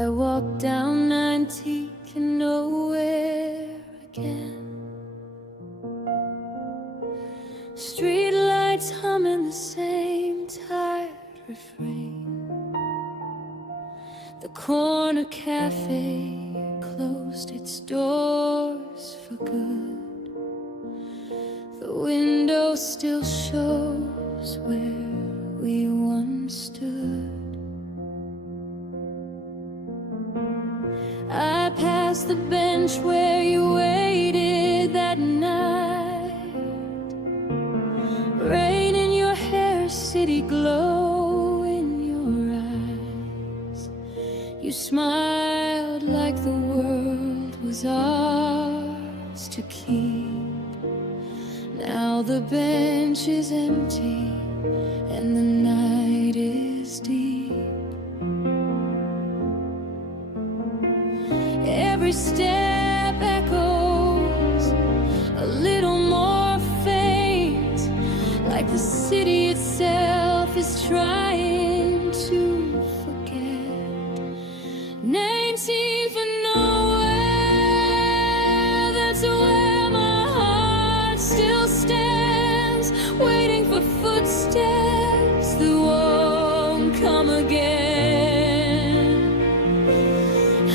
I walk down 90 and nowhere again. Street lights humming the same tired refrain. The corner cafe closed its doors for good. The window still shows where we once stood. I passed the bench where you waited that night. Rain in your hair, city glow in your eyes. You smiled like the world was ours to keep. Now the bench is empty and the night is deep. Every step echoes a little more faint, like the city itself is trying to forget. 19 for nowhere, that's where my heart still stands, waiting for footsteps that won't come again.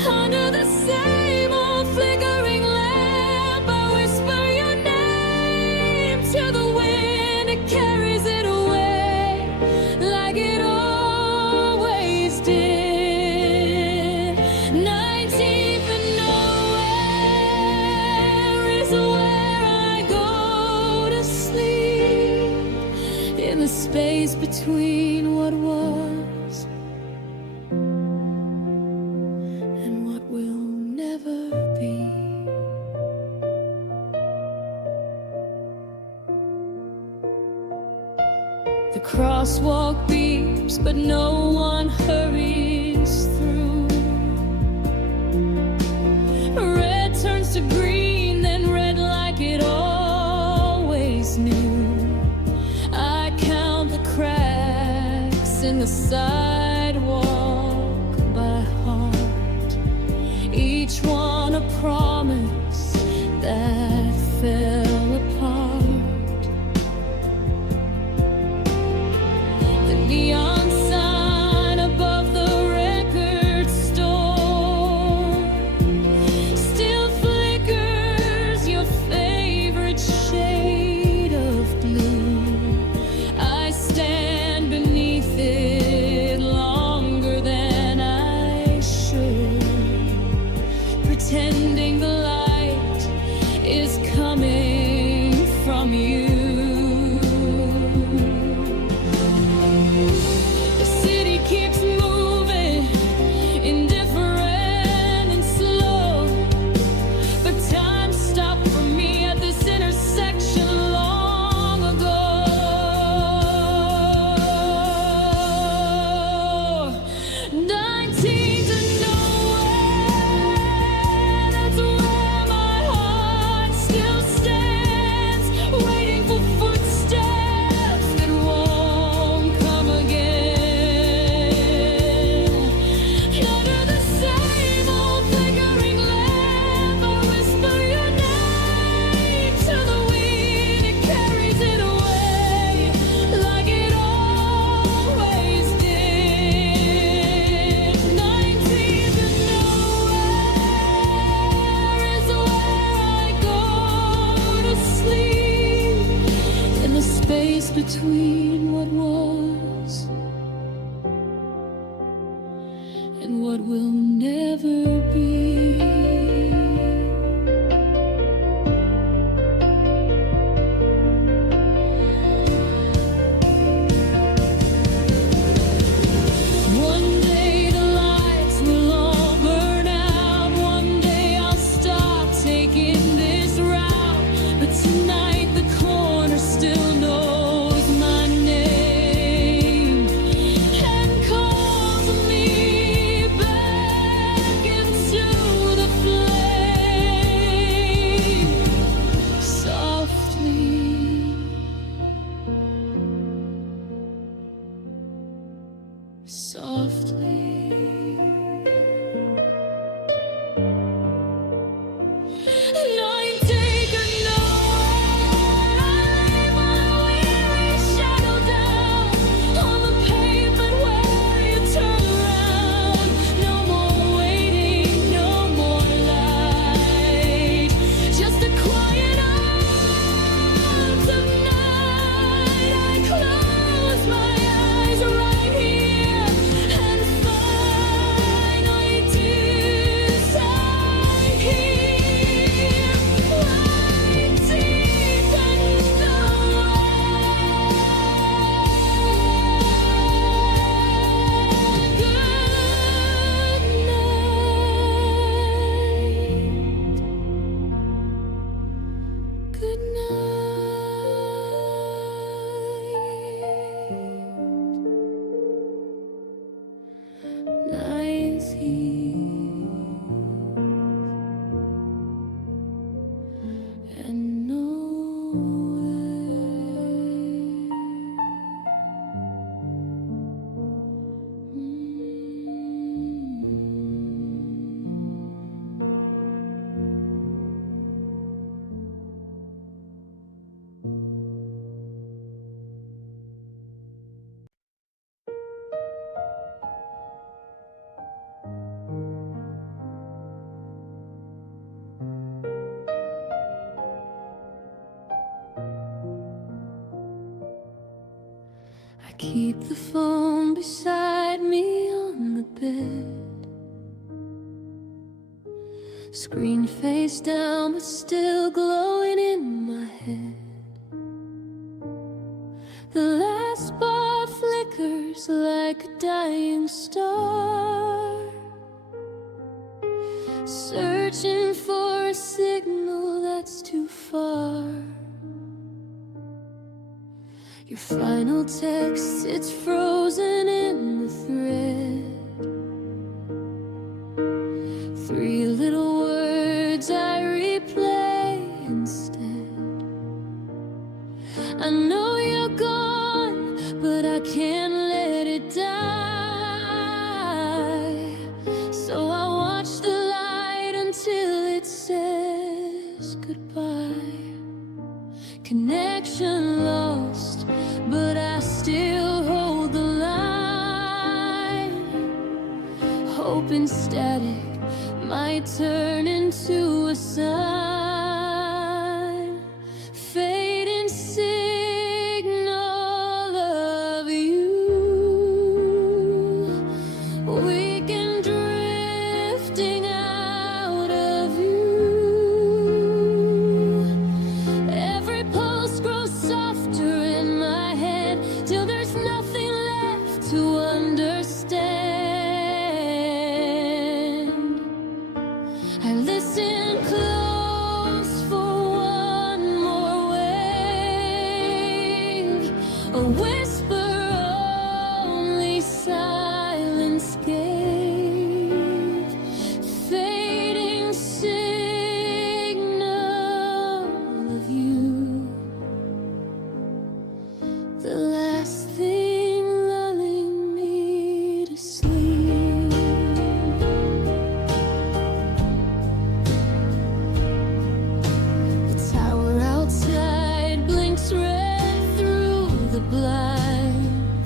Under the same old flickering lamp, I whisper your name to the wind. It carries it away like it always did. 19 for nowhere is where I go to sleep, in the space between what was and what will never be. The crosswalk beeps, but no one hurries through. Red turns to green, then red like it always knew. I count the cracks in the sidewalk by heart, each one a promise that fell apart. The neon sign above the record store still flickers your favorite shade of blue. I stand beneath it longer than I should, pretending the light is coming from you. The city keeps moving, indifferent and slow, but time stopped for me at this intersection long ago. 19 to nowhere, that's where my heart still stands, waiting for footsteps that won't come again. Under the same old flickering lamp, I whisper your name to the wind. It carries it away like it always did. 19 to nowhere is where I go to sleep, in the space between what was and what will never be. One day the lights will all burn out. One day I'll stop taking this route. But tonight the corner still knows my name and calls me back in keep the phone beside me on the bed. Screen face down, but still glowing in my head. The last bar flickers like a dying star, searching for a signal that's too far. Your final text, it's frozen in the thread. 3 little words I replay instead. I know you're gone, but I can't let it die. So I watch the light until it says goodbye. Connection lost, but I still hold the line, hoping static might turn into a sign. Fading signal of you, weekend drifting out of you. Every pulse grows softer in my head till there's nothing left to understand. I listen close for one more wave, a whisper only silence gave. Fading signal of you, the last thing lulling me to sleep. The tower outside blinks red through the blind,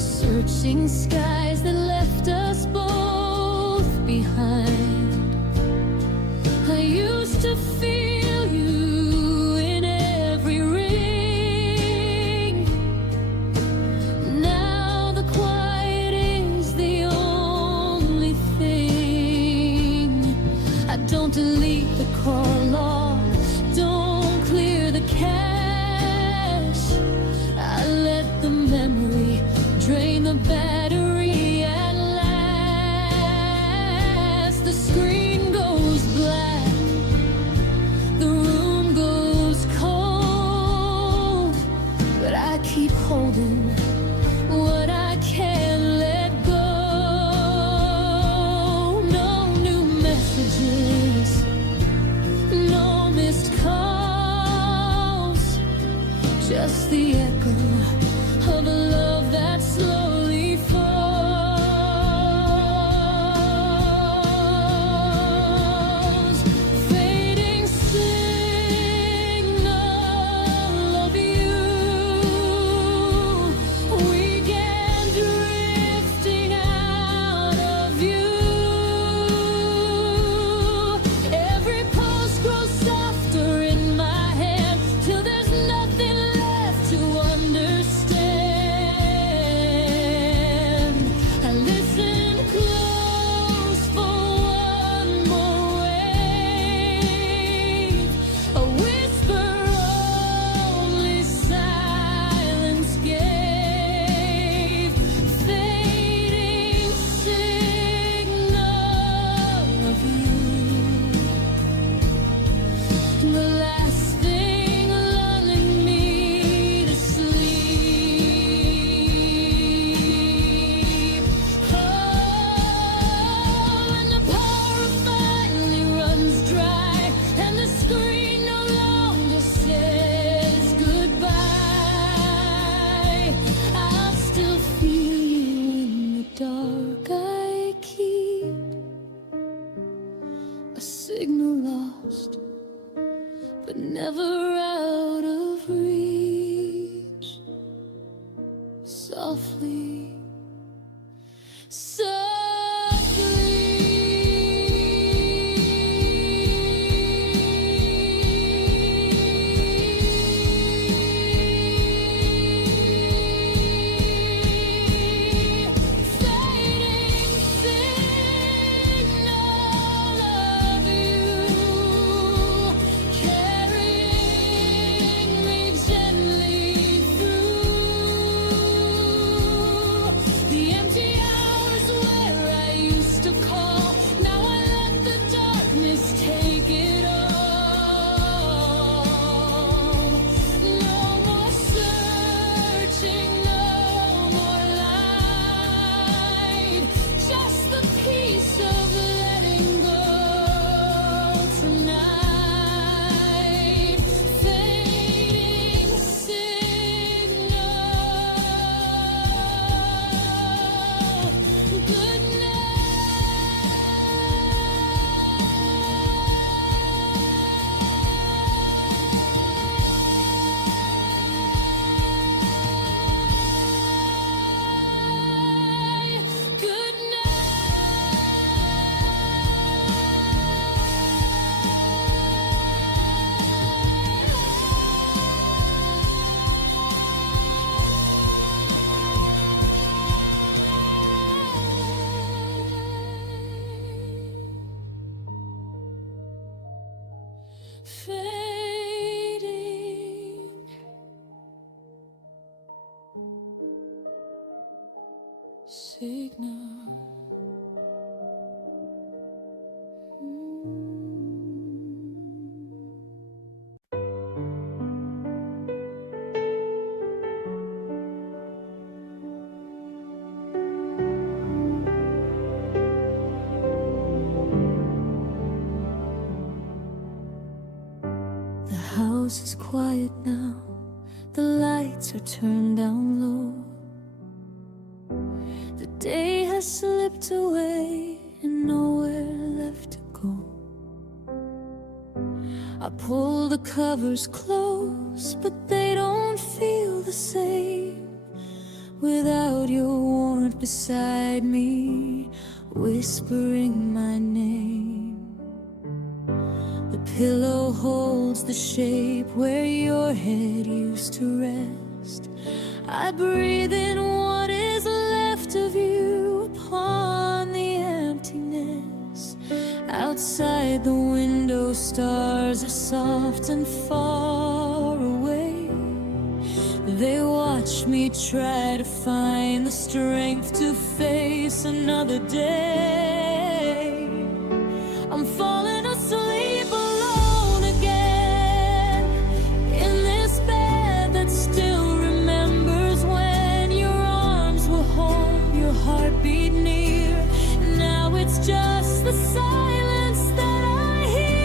searching skies that left us both behind. I used to feel you in every ring. Now the quiet is the only thing. I don't delete the call log, don't clear the cache. I let the memory drain the battery at last. The screen goes black, the room goes cold, but I keep holding what I can't let go. No new messages, fading. Signal. The house is quiet now, the lights are turned down low. The day has slipped away and nowhere left to go. I pull the covers close, but they don't feel the same without your warmth beside me, whispering my name. The pillow holds the shape where your head used to rest. I breathe in what is left of you upon the emptiness. Outside the window, stars are soft and far away. They watch me try to find the strength to face another day. I'm falling asleep alone again in this bed that still remembers when your arms were home, your heartbeat near. Now it's just the silence that I hear.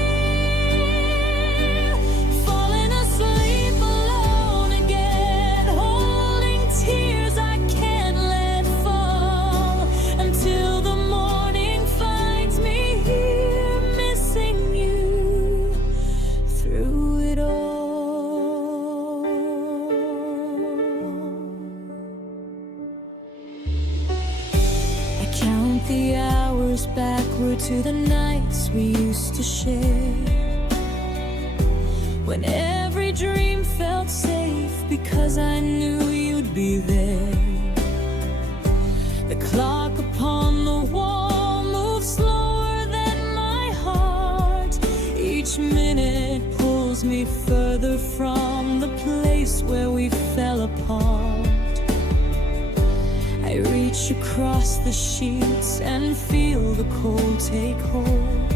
Falling asleep alone again, holding tears I can't let fall until the morning finds me here, missing you through it all. I count the hours backward to the nights we used to share, when every dream felt safe because I knew you'd be there. The clock upon the wall moves slower than my heart. Each minute pulls me further from the place where we fell apart. I reach across the sheets and feel the cold take hold.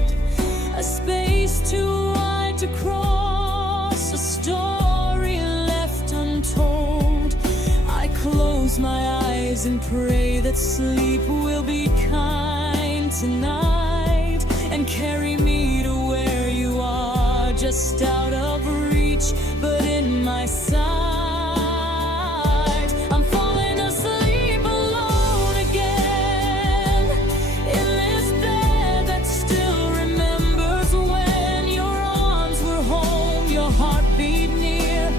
A space too wide to cross, a story left untold. I close my eyes and pray that sleep will be kind tonight and carry me to where you are, just out of reach, but in my sight. I'm falling asleep alone again in this bed that still remembers when your arms were home, your heartbeat near.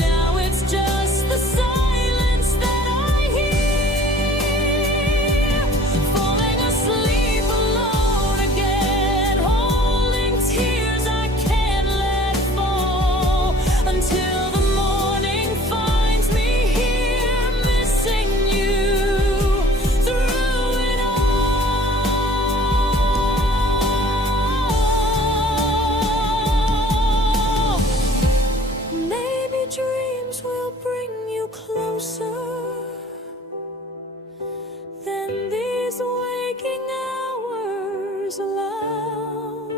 Now it's just the silence that I hear. Falling asleep alone again, holding tears I can't let fall until the morning finds me here, missing you through it all. Maybe dreams will bring you closer than these waking hours allow.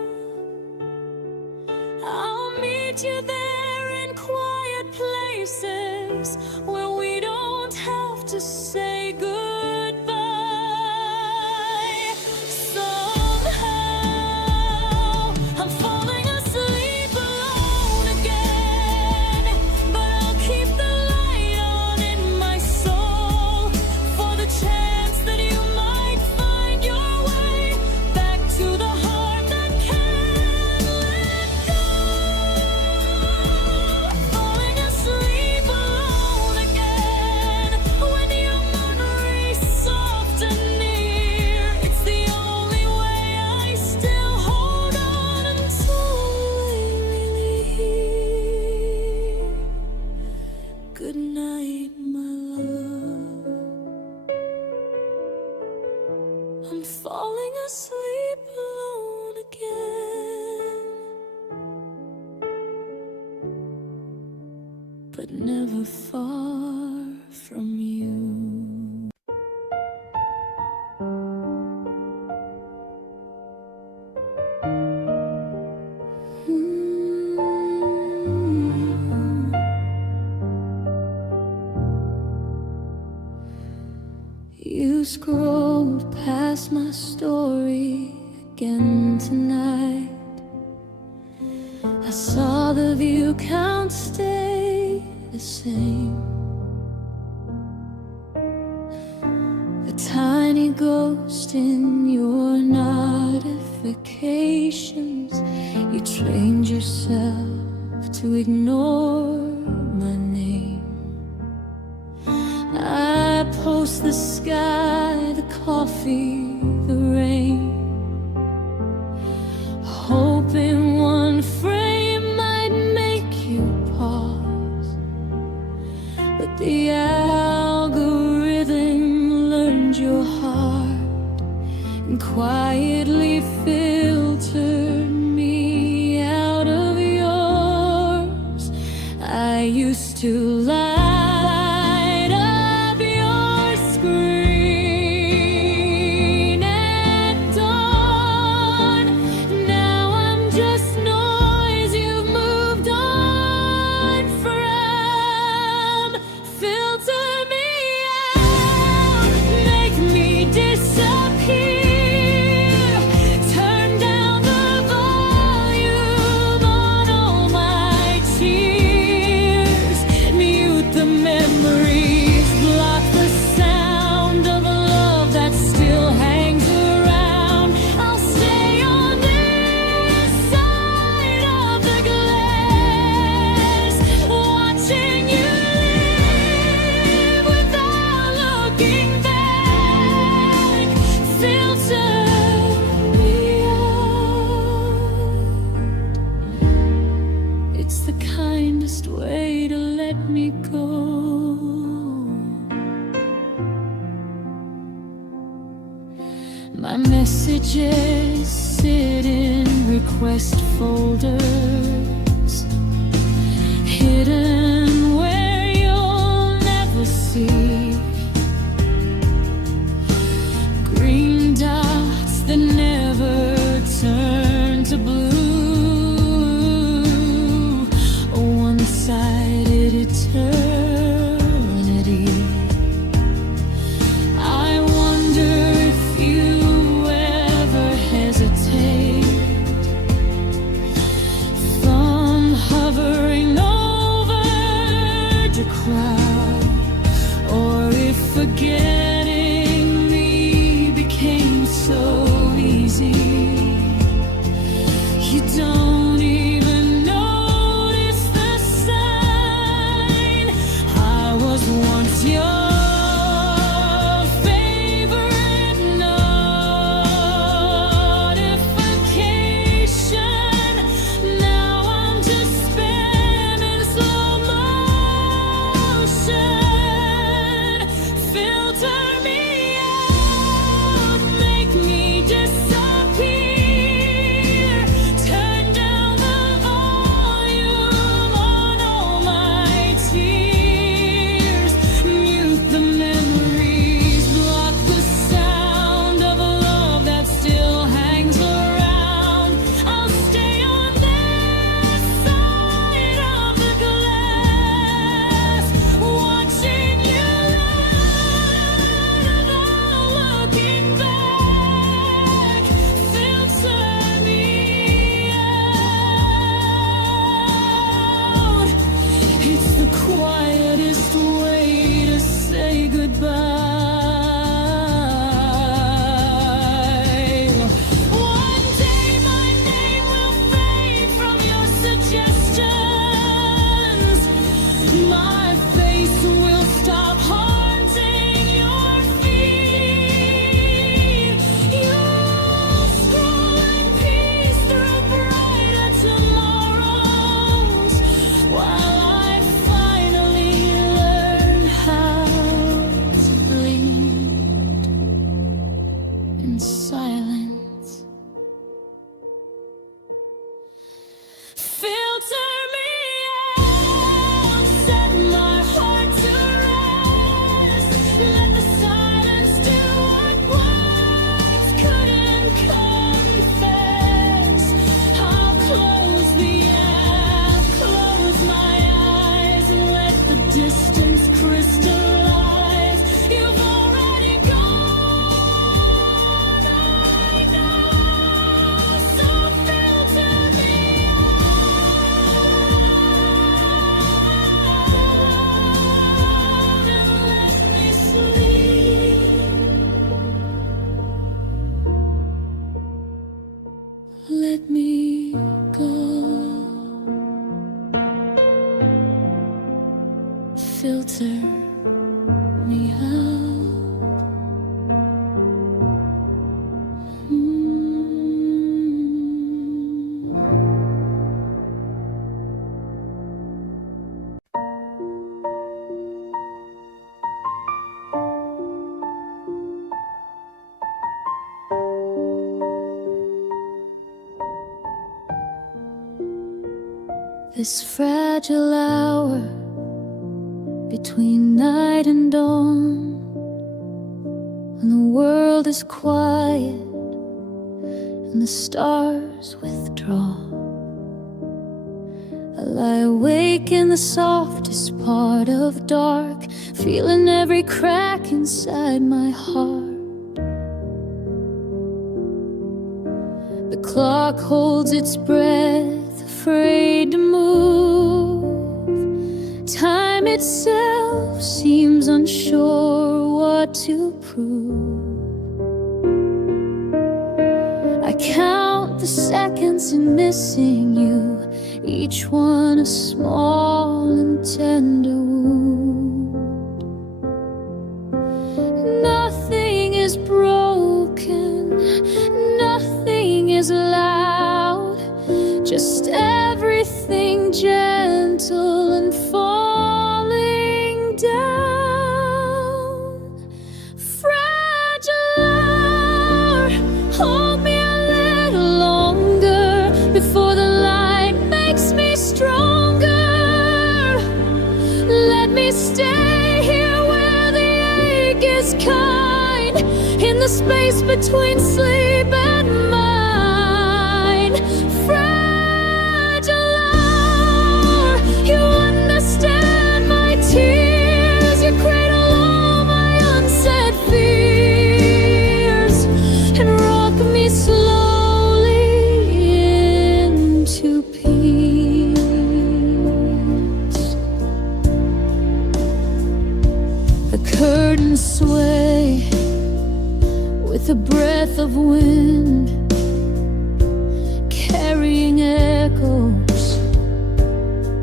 I'll meet you there in quiet places where we don't have to say goodbye. Somehow I'm falling asleep alone again, but I'll keep the light on in my soul for the chance that you might find your way back to the heart that can't let go. Falling asleep alone again when your memory's soft and near. It's the only way I still hold on until we're really here. Good night, my love. I'm falling asleep alone again. memory again tonight. I saw the view count stay the same. A tiny ghost in your notifications. You trained yourself to ignore my name. I post the sky, the coffee, the rain, hoping one frame might make you pause. But the algorithm learned your heart and quietly filtered me out of yours. I used to light up your screen at dawn. Now I'm just noise you've moved on from. Filter me out, make me disappear. Turn down the volume on all my tears. Mute the memories, block the sound of love that still hangs around. I'll stay on this side of the glass, watching you live without looking back. Filter me out. It's the kindest way to let me go. My messages sit in request folders, hidden where you'll never see. Green dots that never turn to blue, a one-sided eternity. I wonder if you ever hesitate from hovering over the crowd, or if forgetting me became so easy. You don't even notice the sign. I was once your favorite notification. Now I'm just spamming slow motion. Filter me out, make me disappear. Turn down the volume on all my tears. Mute the memories, block the sound of love that still hangs around. I'll stay on this side of the glass, watching you live without looking back. Filter me out. It's the quietest way to say goodbye. One day my name will fade from your suggestions. My face will stop haunting your feed. You'll scroll in peace through brighter tomorrows, while I finally learn how to bleed in silence. Filter me out, set my heart to rest. Let the silence do what words couldn't confess. I'll close the app, close my eyes, and let the distance crystallize. You've already gone, I let me go. Filter me out. This fragile hour between night and dawn, when the world is quiet and the stars withdraw, I lie awake in the softest part of dark, feeling every crack inside my heart. The clock holds its breath, afraid to move. Time itself seems unsure what to prove. I count the seconds in missing you, each one a small and tender wound. Nothing is broken, nothing is loud, just everything gentle and falling down. Fragile hour, hold me a little longer before the light makes me stronger. Let me stay here where the ache is kind, in the space between sleep and mine. Fragile hour, you understand my tears, you cradle all my unsaid fears, and rock me slowly into peace. The curtains sway with the breath of wind, carrying echoes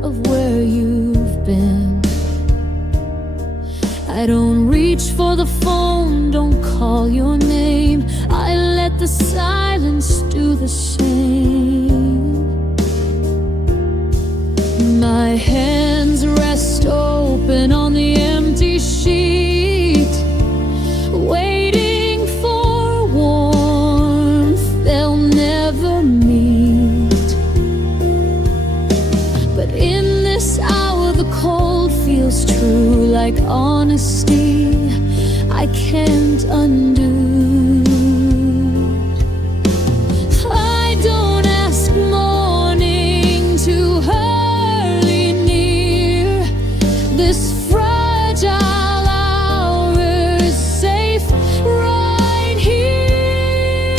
of where you've been. I don't reach for the phone, don't call your name, I let the silence do the same. My hands rest open on the empty sheet, waiting for warmth they'll never meet. But in this hour the cold feels true, like honesty I can't undo. I don't ask morning to hurry near. This fragile hour is safe right here.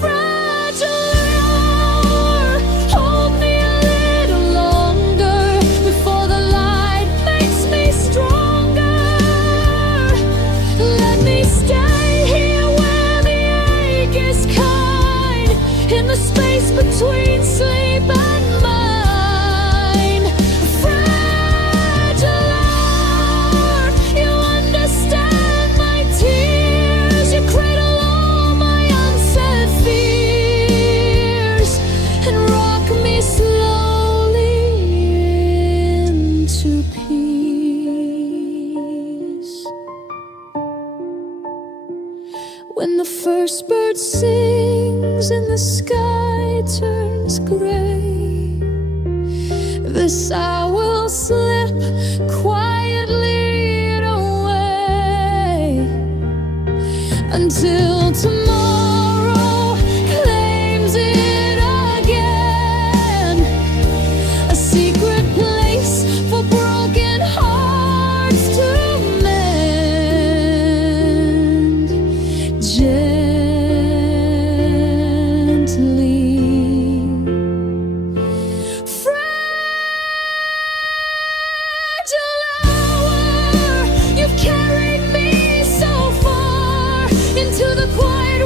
Fragile hour, hold me a little longer before the light makes me stronger. Let me stay here where the ache is kind, in the space between sleep and mine. Fragile hour, you understand my tears, you cradle all my unsaid fears, and rock me slowly into peace. When the first bird sings and the sky turns gray, this I will slip quietly away until tomorrow claims it again, a secret place for broken hearts to mend gently. Fragile hour, you've carried me so far into the quiet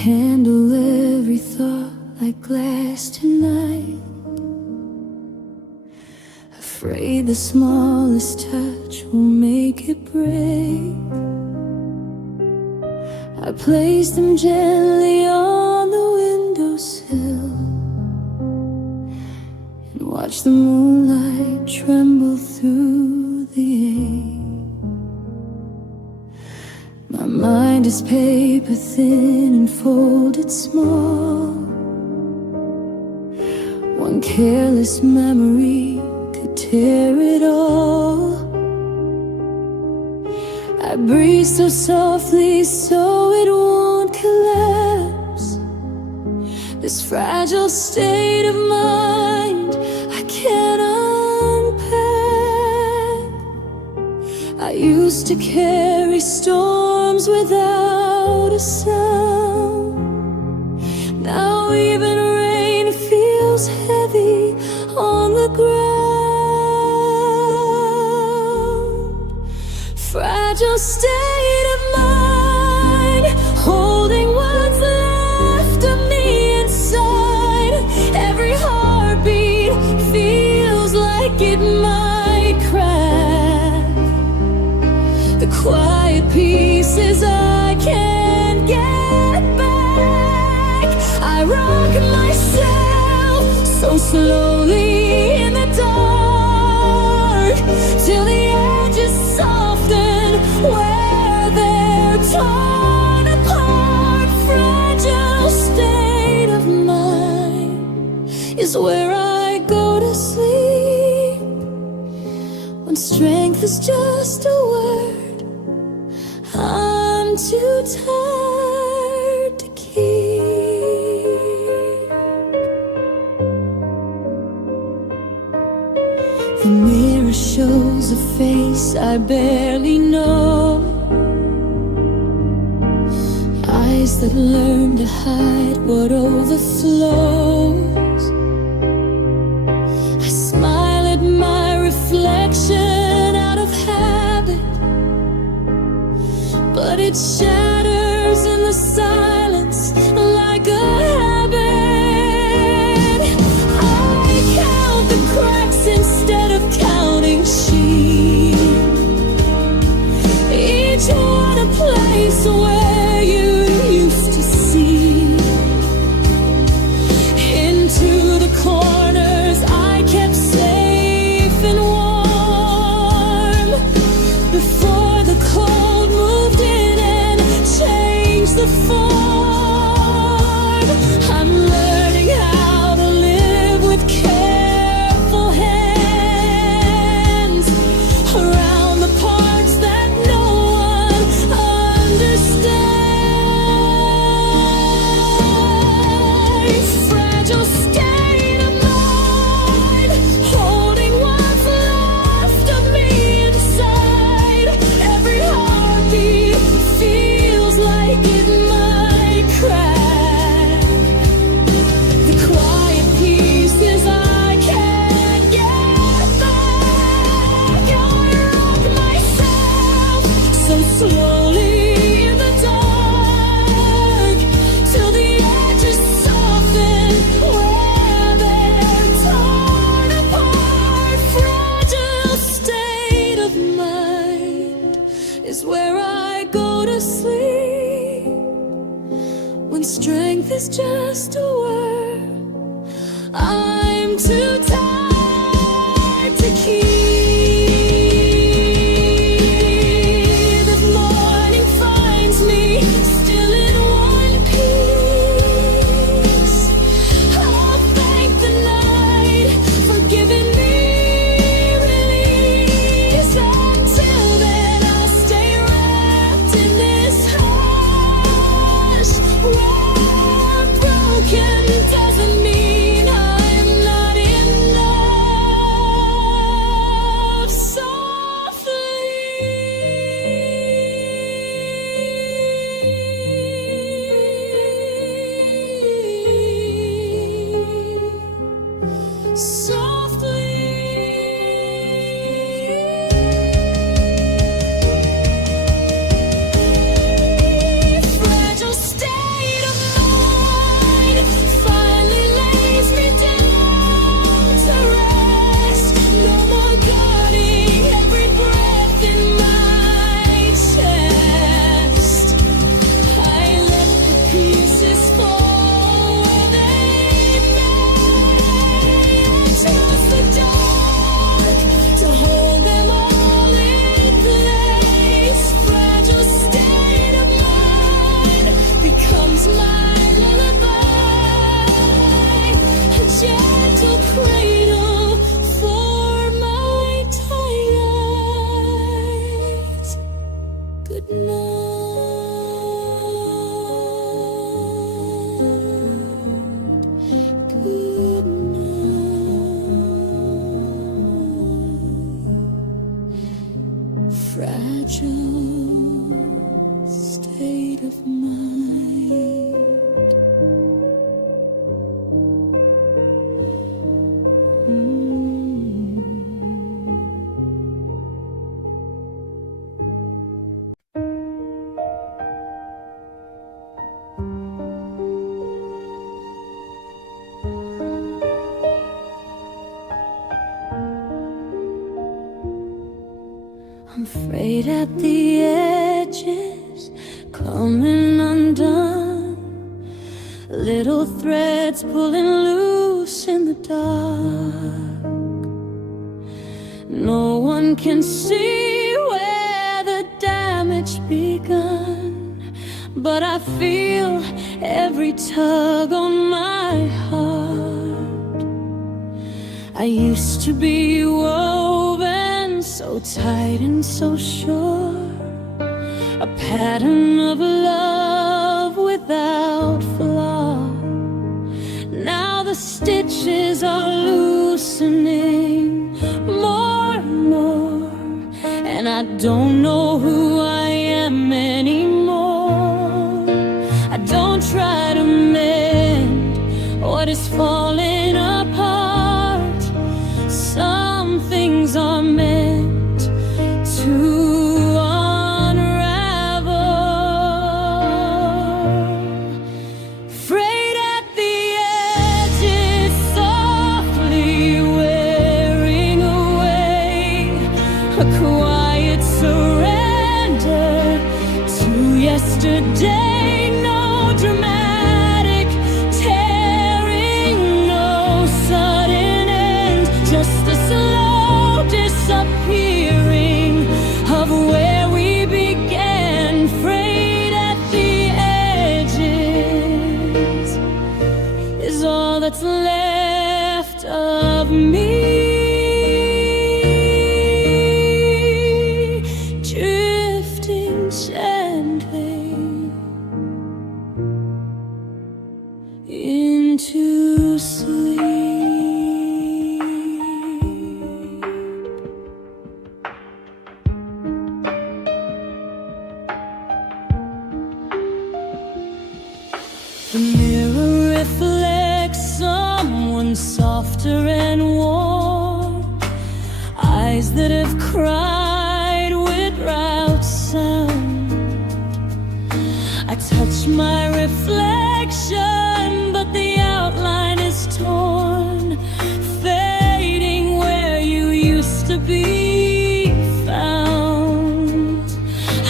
handle every thought like glass tonight, afraid the smallest touch will make it break. I placed them gently on the windowsill and watched the moonlight tremble through the air. My mind is paper thin and folded small. One careless memory could tear it all. I breathe so softly so it won't collapse. This fragile state of mind I can't unpack. I used to carry storms without a sound. Now even rain feels heavy on the ground. Fragile state of mind, holding what's left of me inside. Every heartbeat feels like it might crack. The quiet pieces I can't get back. I rock myself so slowly in the dark till the edges soften where they're torn apart. Fragile state of mind is where I go to sleep when strength is just a word I'm too tired to keep. The mirror shows a face I barely know, eyes that learn to hide what overflows. I smile at my reflection out of habit, but it shatters in the silence like a habit. I count the cracks instead of counting sheep, each one a place where you used to see. Into the corners I kept safe and warm before the cold moved in and changed the form. I'm learning how to live with careful hands around the parts that no one understands. Fragile state of mind, holding what's left of me inside. Every heartbeat feels like it might crack. The quiet pieces I can't get back. I rock myself so slowly in the dark till the edges soften where they're torn apart. Fragile state of mind is where I go to sleep when strength is just a word I'm too tired to keep. If morning finds me still in one piece, I'll thank the night for giving me release. Until then I'll stay wrapped in this hush where broken down Fragile state of mind. I'm afraid at the edges, coming undone. Little threads pulling loose in the dark. No one can see where the damage begun, but I feel every tug on my heart. I used to be woven so tight and so sure, a pattern of love without flaw. Now the stitches are loosening more and more, and I don't know who I am anymore. I don't try to mend what is falling apart. Some things are meant to unravel. Frayed at the edges, softly wearing away, a quiet surrender to yesterday. No dramatic tearing, no sudden end, just a slow disappearing of where we began. Frayed at the edges is all that's left of me, drifting gently into sleep. The mirror reflects someone softer and warm, eyes that have cried without sound. I touch my reflection, but the outline is torn, fading where you used to be found.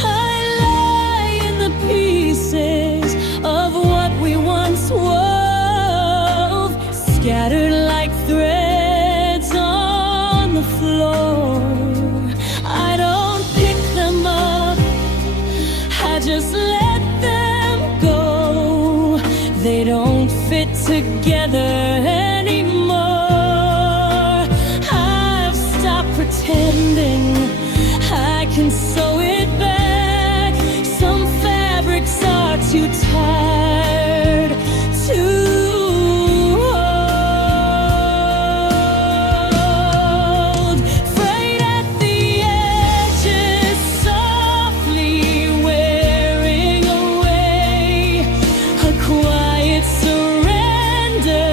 I lie in the pieces of what we once wove, scattered like threads on the floor. I don't pick them up, I just let them go. They don't fit together anymore. I've stopped pretending I can sew it back. Some fabrics are too tired to hold. Frayed at the edges, softly wearing away, a quiet surrender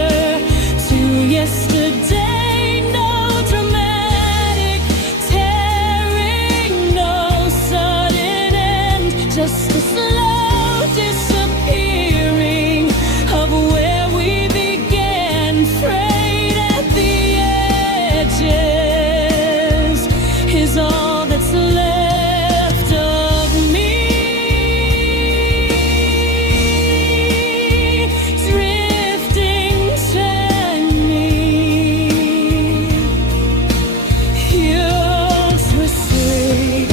to yesterday. No dramatic tearing, no sudden end, just a slow disappearing of where we began. Frayed at the edges is all that's left of me, drifting gently. You're twisted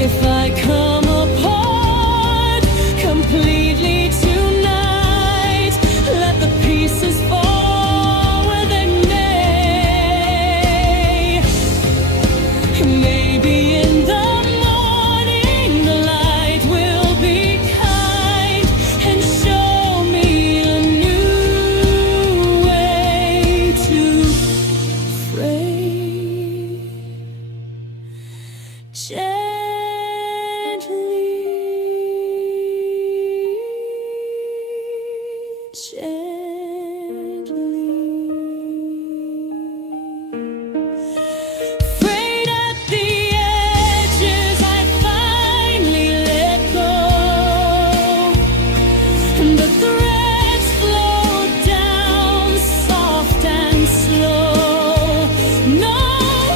if I come apart. Frayed at the edges, I finally let go, and the threads flow down soft and slow. No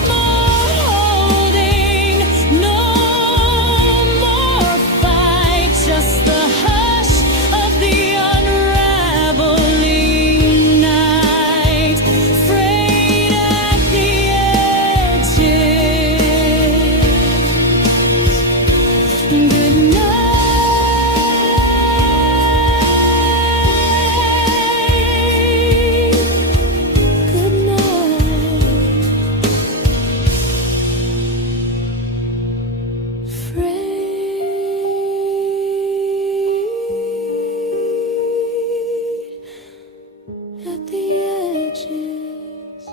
more holding, no more fight, just the hush of the unraveling night. Frayed at the edges. Good night. Good night. Frayed at the edges.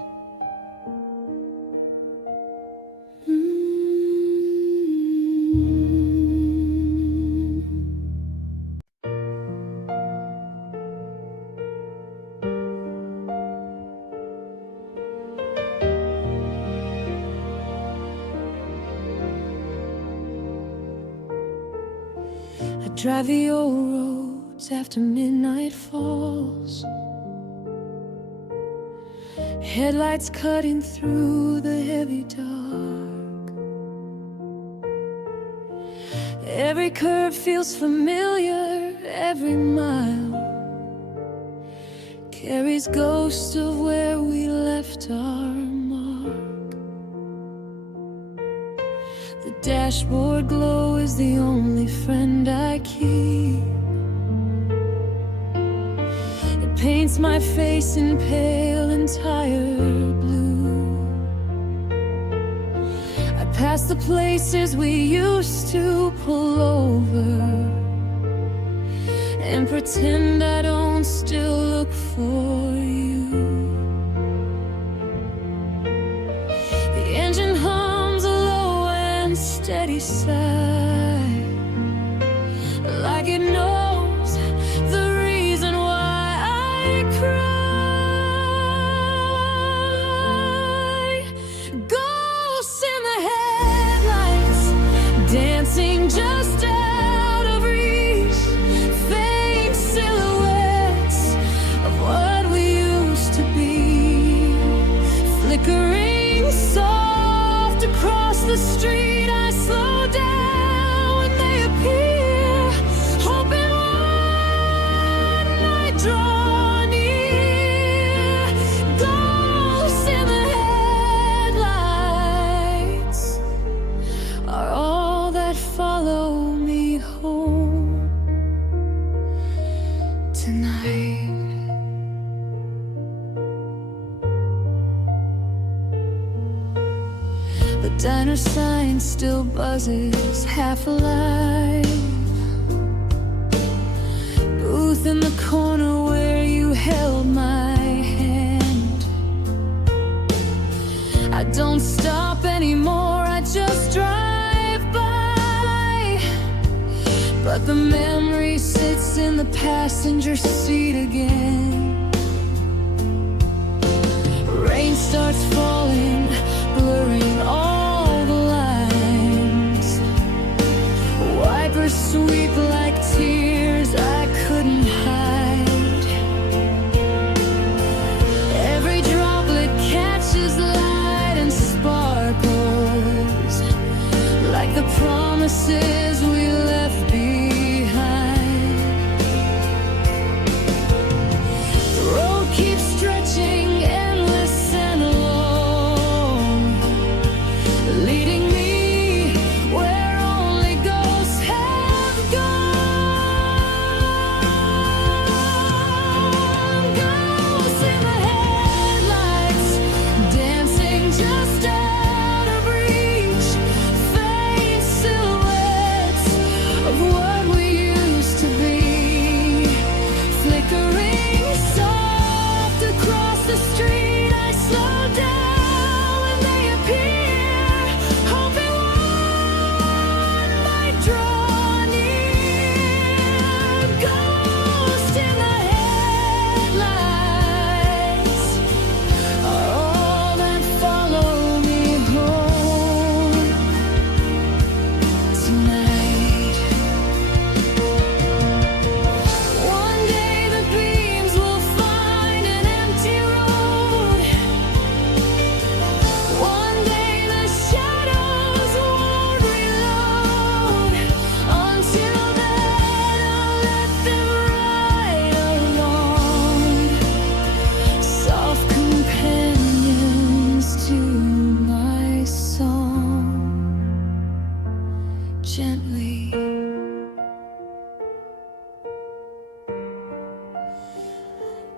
I drive the old roads after midnight falls, headlights cutting through the heavy dark. Every curve feels familiar, every mile carries ghosts of where we left our mark. The dashboard glow is the only friend I keep. It paints my face in pale and tired blue. I pass the places we used to pull over and pretend I don't still look for you. The engine hums a low and steady sigh, like it knows the reason why I cry. Ghosts in the headlights, dancing just out of reach. Faint silhouettes of what we used to be, flickering soft across the street. I slow down when they appear, hoping one night draw near. Ghosts in the headlights are all that follow me home tonight. The diner sign still buzzes, half alive. Booth in the corner where you held my hand. I don't stop anymore, I just drive by. But the memory sits in the passenger seat again. Rain starts falling, blurring all the lines. Wipers sweep like tears I couldn't hide. Every droplet catches light and sparkles, like the promises we left behind. The road keeps stretching, endless and long, leading me where only ghosts have gone. Ghosts in the headlights, dancing just out of reach. Faint silhouettes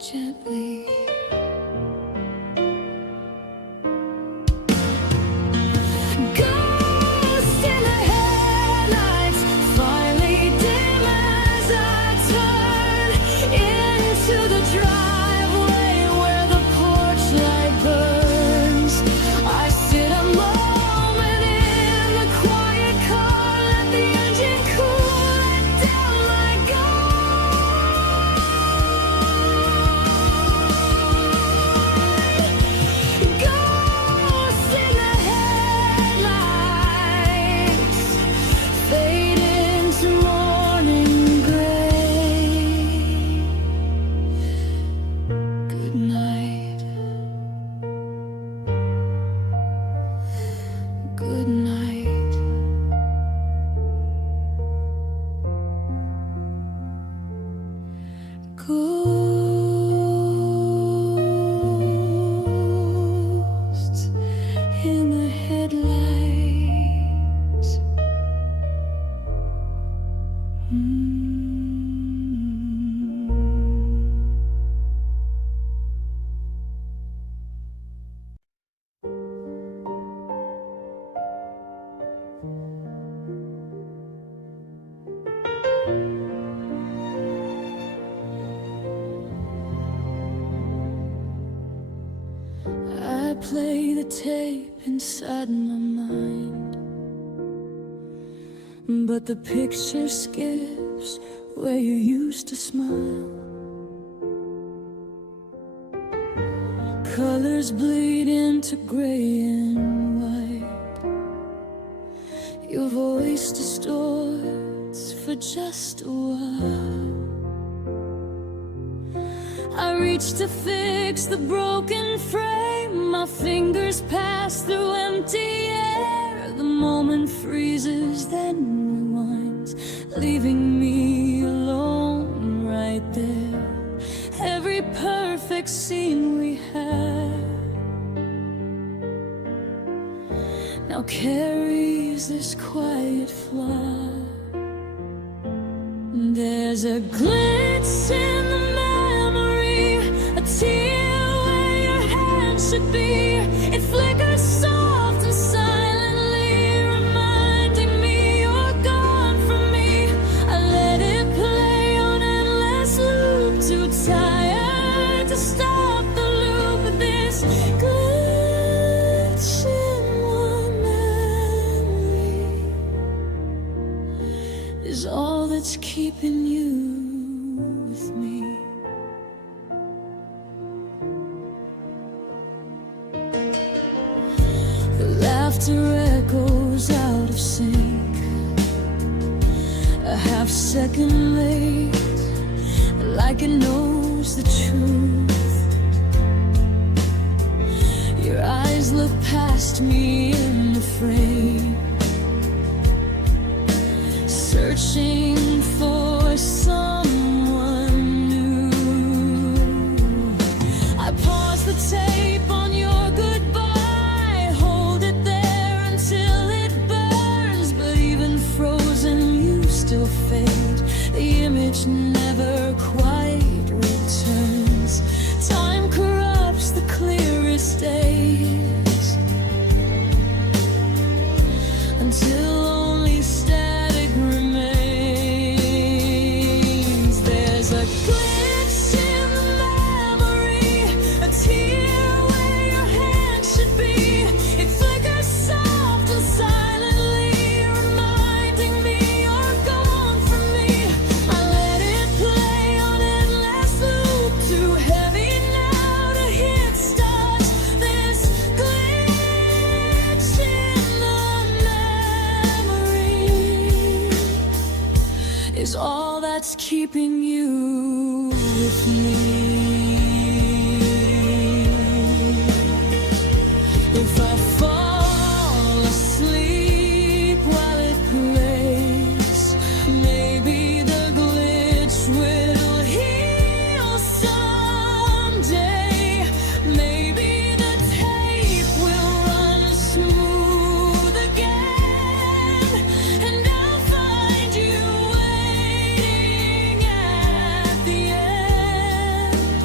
gently. Ghost in the headlights finally dim as I turn into the driveway where the porch light burns. I sit a moment in the quiet car, let the engine cool it down like ghosts in the headlights fade into morning gray. Good night. Good night. Ghosts in the headlights. I play the tape inside my mind, but the picture skips where you used to smile. Colors bleed into gray and white. Your voice distorts for just a while. I reach to fix the broken frame. My fingers pass through empty air. The moment freezes, then rewinds, leaving me alone right there. Every perfect scene we had now carries this quiet flaw. There's a glitch in the memory, a tear where your hand should be. It flickers soft and silently, reminding me you're gone from me. I let it play on endless loop, too tired to stop the loop. But this glitch in one memory is all that's keeping you with me. The laughter echoes out of sync, a half second late, like it knows the truth. Your eyes look past me in the frame, searching for someone new. I pause the tape on your goodbye, hold it there until it burns. But even frozen, you still fade. The image never quite returns. Time corrupts the clearest days until only static remains. There's a glitch in the memory, a tear where your hand should be. It flickers soft and silently, reminding me you're gone from me. I let it play on endless loop, too heavy now to hit start. This glitch in the memory is all that's keeping you with me. If I fall asleep while it plays, maybe the glitch will heal someday. Maybe the tape will run smooth again, and I'll find you waiting at the end.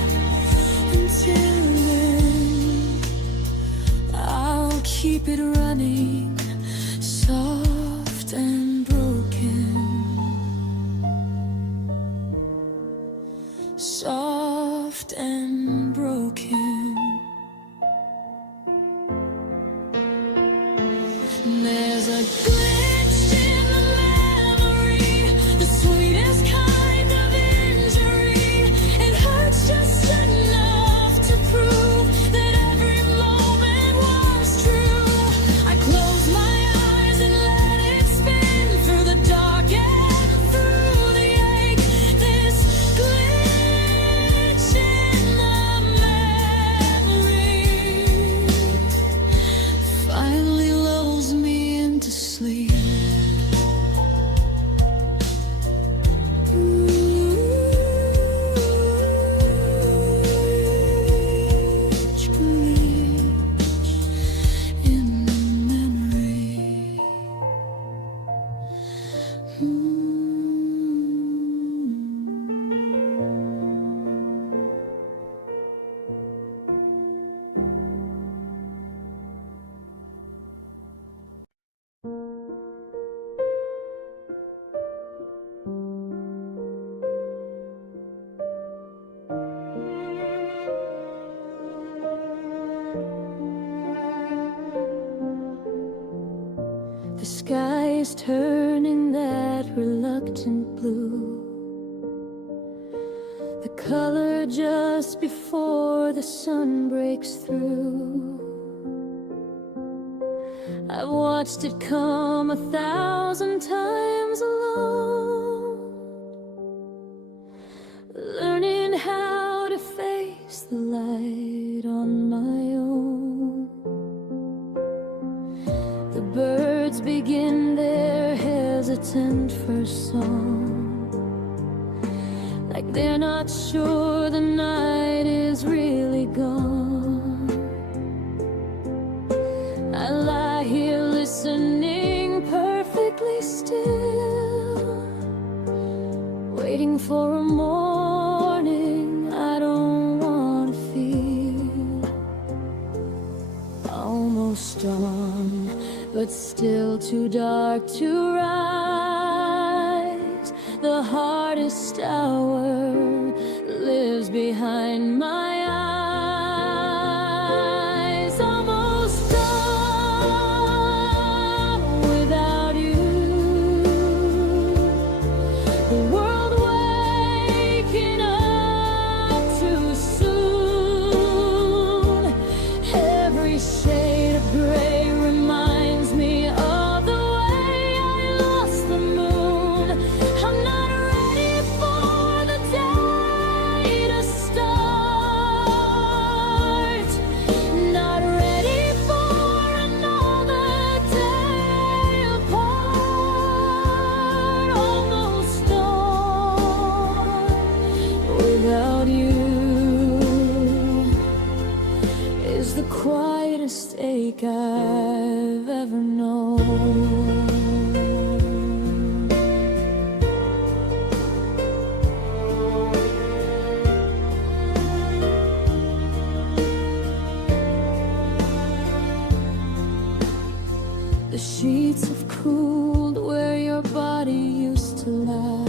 eyes turning that reluctant blue, the color just before the sun breaks through. I've watched it come 1,000 times alone, learning how to face the light on my own. The birds begin their hesitant first song, like they're not sure the night is really gone. I lie here listening perfectly still, waiting for a morning I don't want to feel. Almost dawn, but still too dark to rise. The hardest hour lives behind my eyes. Almost done without you, the world waking up too soon. Every shade of gray reminds me of the way I lost the moon. I'm not ready for the day to start, not ready for another day apart. Almost dawn without you is the quietest ache I've ever known. The sheets have cooled where your body used to lie.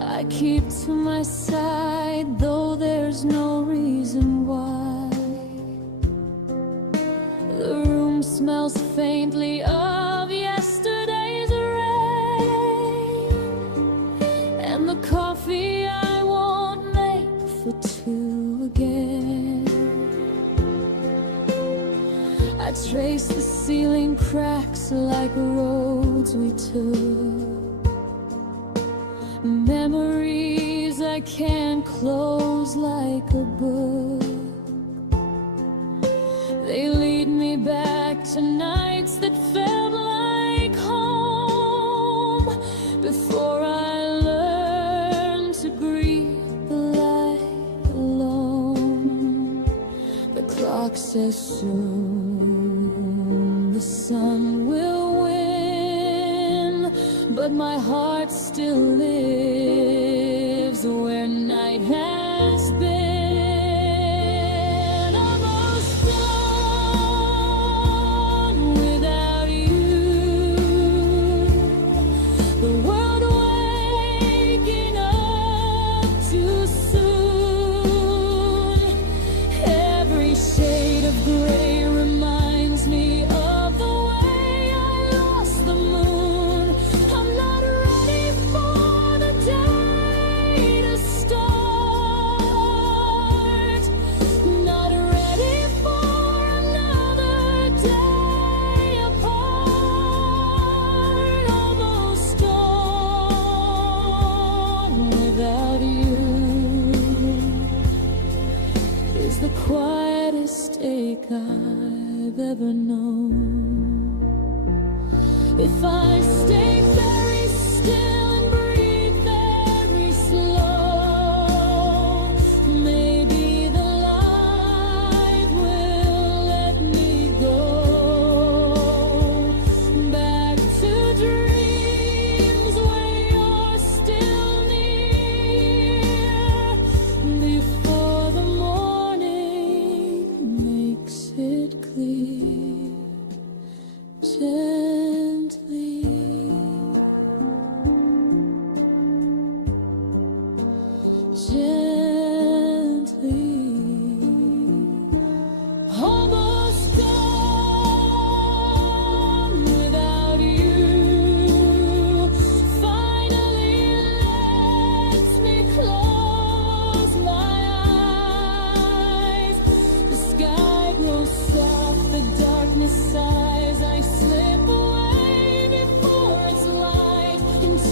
I keep to my side, though there's no reason why. The room smells faintly of yesterday's rain, and the coffee I won't make for two again. I trace the ceiling cracks like roads we took, memories I can't close like a book. They lead me back to nights that felt like home, before I learned to grieve the light alone. The clock says soon the sun will win, but my heart still lives where night has been. Almost done without you, the world waking up too soon. Every shade of gray reminds me of the way I lost the moon. I'm not ready for the day to start,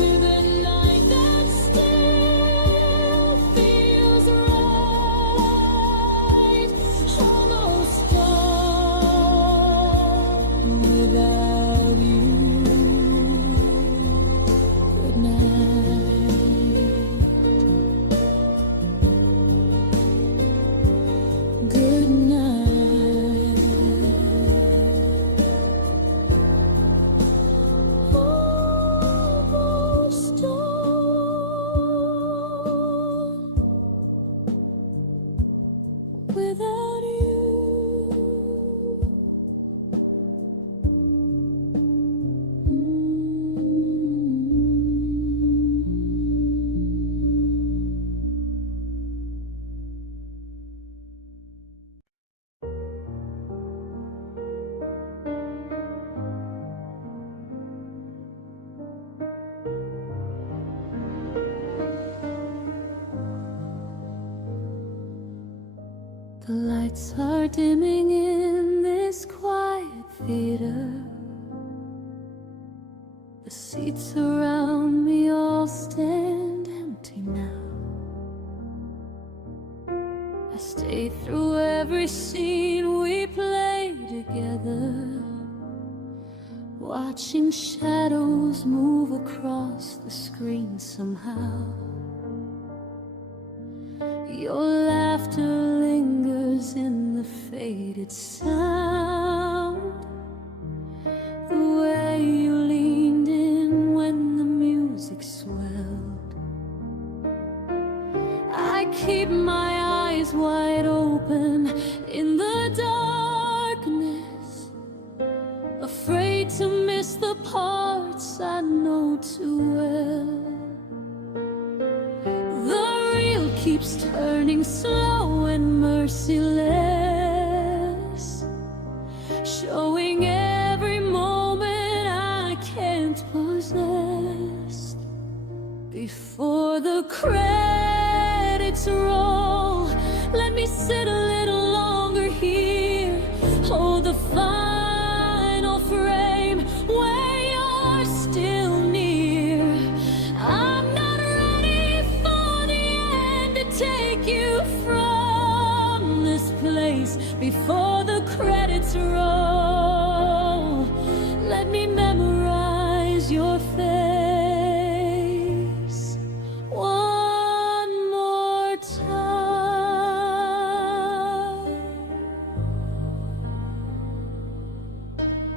to the night that still feels right. Almost gone without you. Good night. Good night. Almost done without you. The lights are dimming in this quiet theater. The seats around me all stand empty now. I stay through every scene we play together, watching shadows move across the screen somehow. Your laughter lingers in the faded sound, the way you leaned in when the music swelled. I keep my eyes wide open in the darkness, afraid to miss the parts I know too well. Keeps turning slow and merciless, showing every moment I can't possess. Before the credits roll, let me sit a little longer here. Hold the final frame where you're still near. I'm not ready for the end to take you from this place. Before the credits roll, let me memorize your face one more time.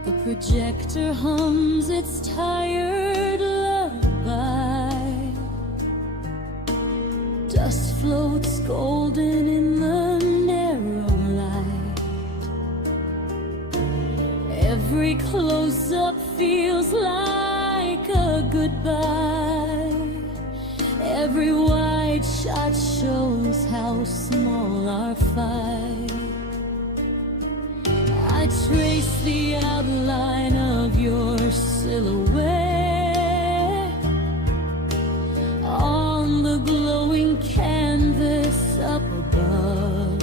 The projector hums its tired lullaby. Dust floats golden in the narrow light. Every close-up feels like a goodbye. Every wide shot shows how small our fight. I trace the outline of your silhouette on the glowing canvas up above,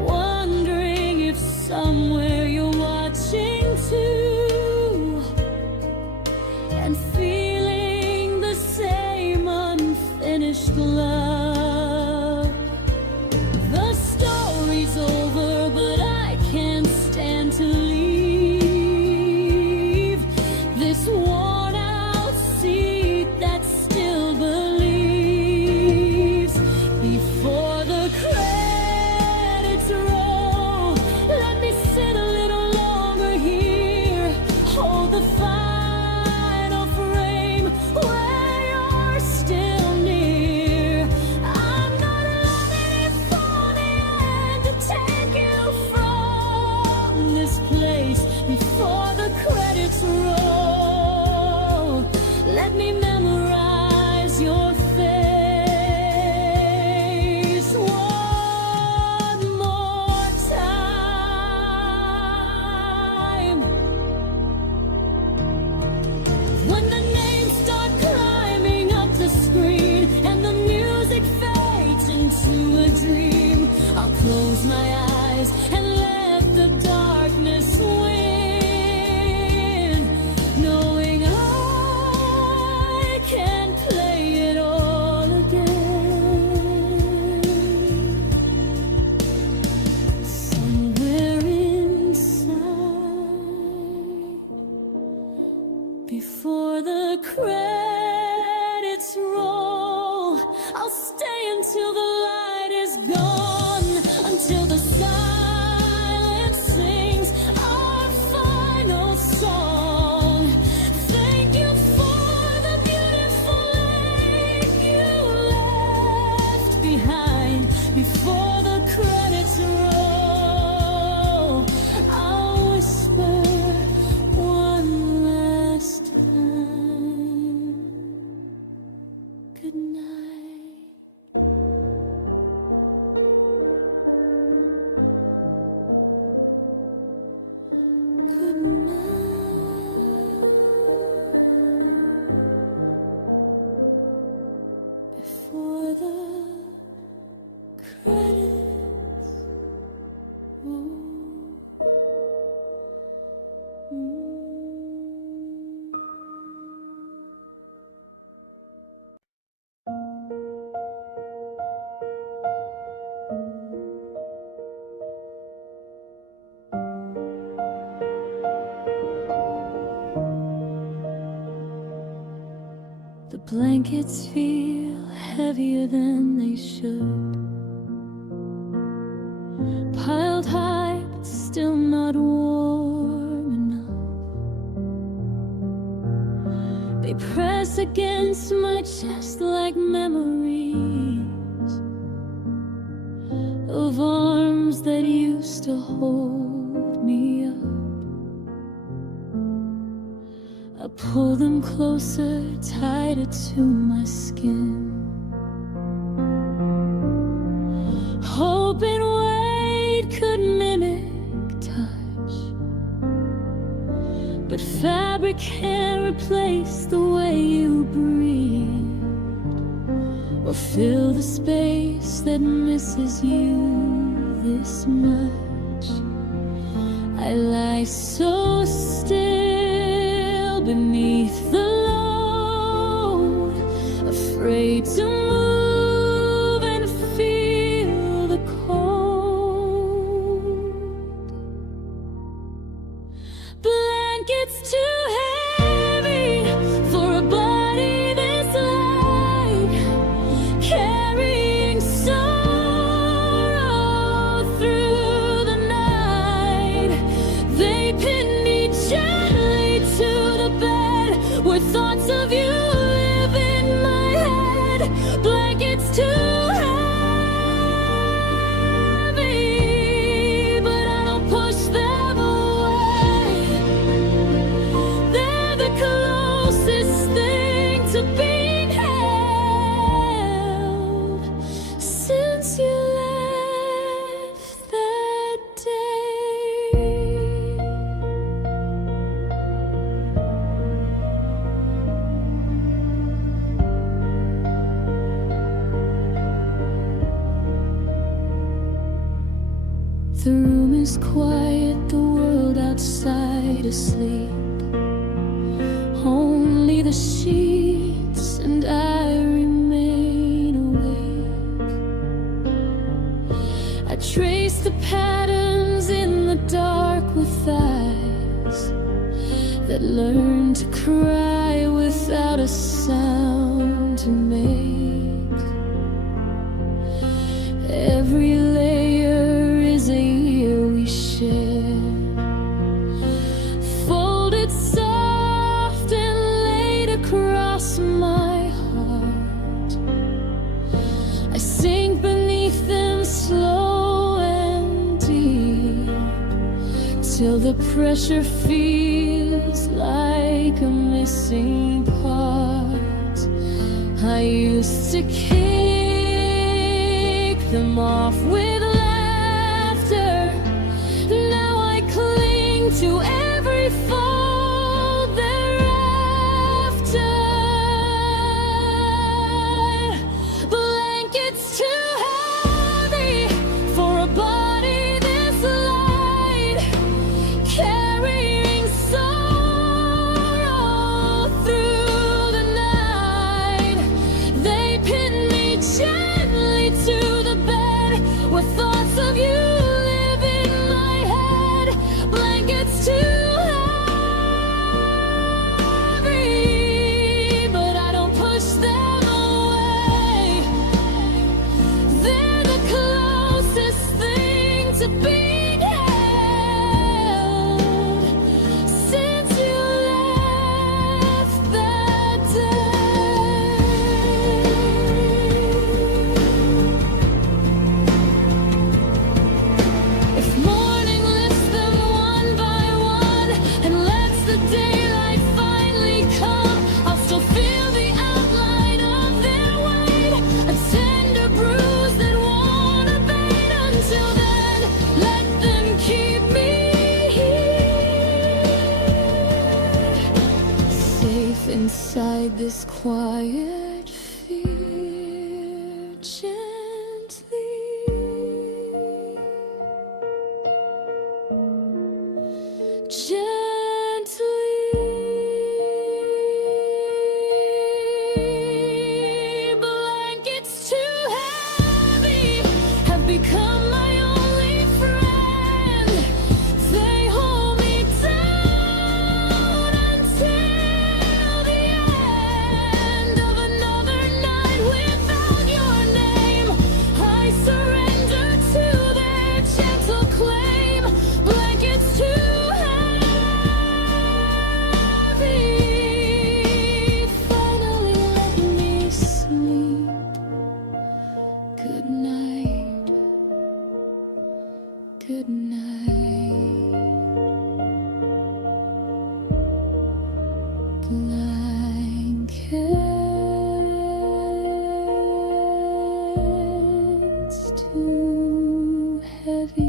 wondering if somewhere you're watching too, and feeling the same unfinished love. The story's over, but I can't stand to leave this worn out seat that still believes. Before the credits roll, let me sit a little longer here. Hold the final frame where you're still near. I'm not ready for the end to take you from this place. Before the credits roll, let me memorize your face one more time. When the names start climbing up the screen and the music fades into a dream, I'll close my eyes and let the darkness win, knowing I Before the credits roll, I'll stay until the light is gone, until the silence sings our final song. Thank you for the beautiful lake you left behind. Before the credits roll, I'll whisper one last time, good night. Good night. Before the credits roll. The blankets feel heavier than they should, piled high but still not warm enough. They press against my chest like memories of arms that used to hold me up. I pull them closer, tighter to my skin, hoping weight could mimic touch, but fabric can't replace the way you breathe or fill the space that misses you this much. I lie so still beneath the load, afraid to move and feel the cold. Blankets too heavy for a body this light, carrying sorrow through the night. They pin me gently to the bed where thoughts of you live in my head. Blankets too heavy, but I don't push them away. They're the closest thing to being held since you left that day. The room is quiet, the world outside asleep. Only the sheets and I remain awake. I trace the patterns in the dark with eyes that learn to cry without a sound to make. Every layer is a year we share, folded soft and laid across my heart. I sink beneath them slow and deep, till the pressure feels like a missing part. I used to kick them off with laughter. Now I cling to every fold thereafter. Blankets too heavy for a body this light, carrying sorrow through the night. They pin me gently to the bed where thoughts of you live in my head. Blankets too inside this quiet fear, gently, gently. Blankets too heavy have become my only friend. They hold me down until the end of another night without your name. I surrender to their gentle claim. Blankets too heavy finally let me sleep. Good night. Good night. Blankets too heavy.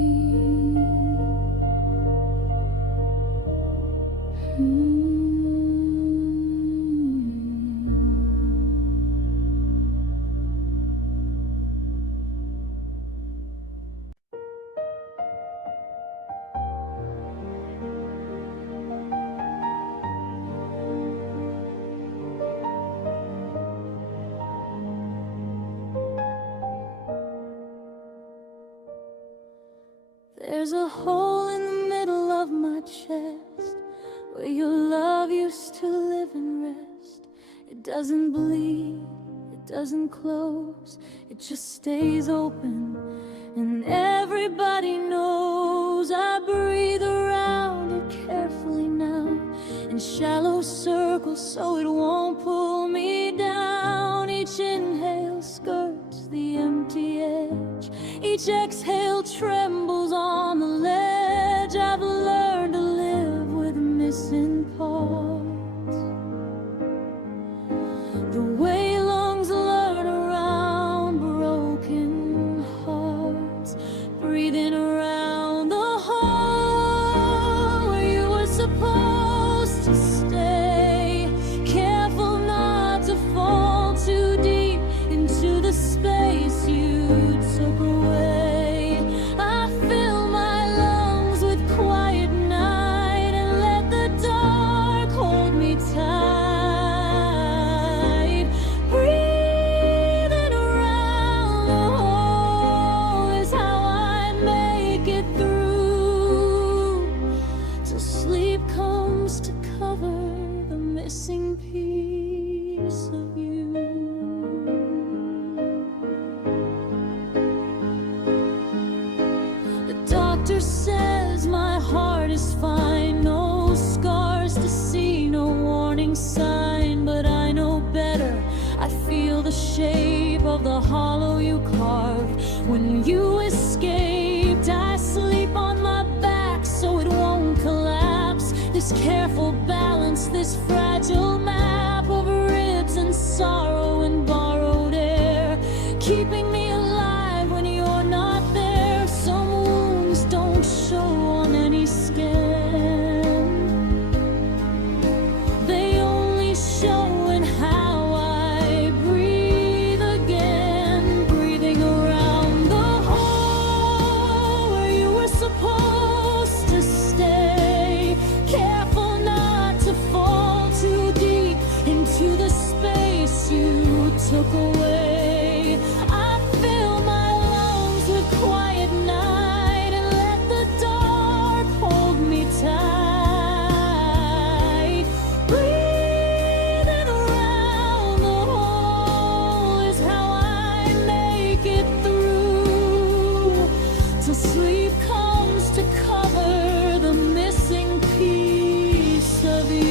There's a hole in the middle of my chest where your love used to live and rest. It doesn't bleed, it doesn't close, it just stays open. And everybody knows I breathe around it carefully now, in shallow circles so it won't pull me down. Each inhale skirts the empty edge, each exhale trembles on the ledge. I've learned to live with missing parts, the way lungs learn around broken hearts. Breathing around the hole where you were supposed to stay, careful not to fall too deep into the space you took away. I fill my lungs with quiet night and let the dark hold me tight. Breathing around the hole is how I make it through, till sleep comes to cover the missing piece of you. The doctor says my heart is fine, no scars to see, no warning sign. But I know better, I feel the shape of the hollow you carved when you escaped. I sleep on my back so it won't collapse. This careful balance, this fragile map of ribs and sorrow and borrowed air, keeping me alive when you're not there. Some wounds don't show on any scan, they only show in how I breathe again. Breathing around the hole where you were supposed to stay, careful not to fall too deep into the space you took away. I fill my lungs with quiet night and let the dark hold me tight. Breathing around the hole is how I make it through, till sleep comes to cover the missing piece of you.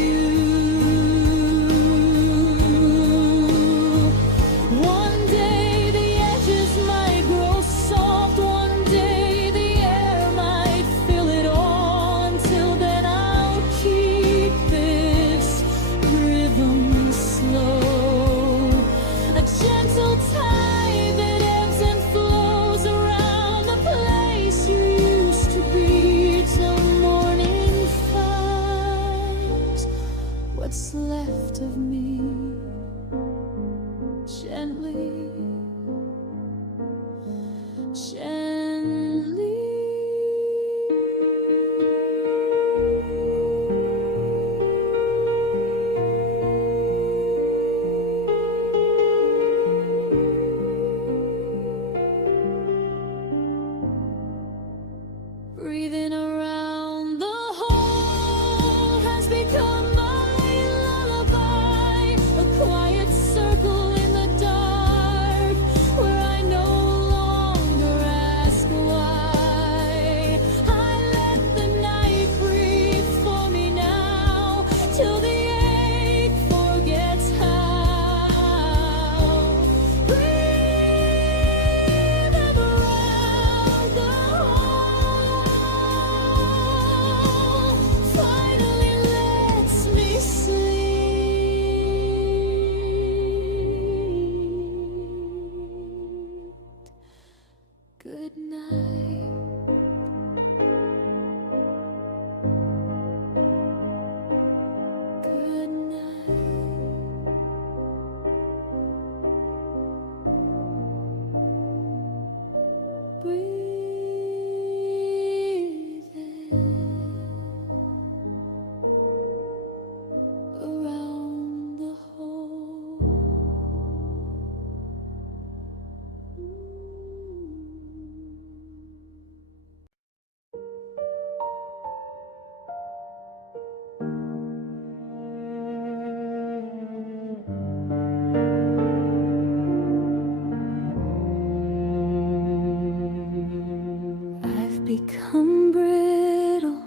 become brittle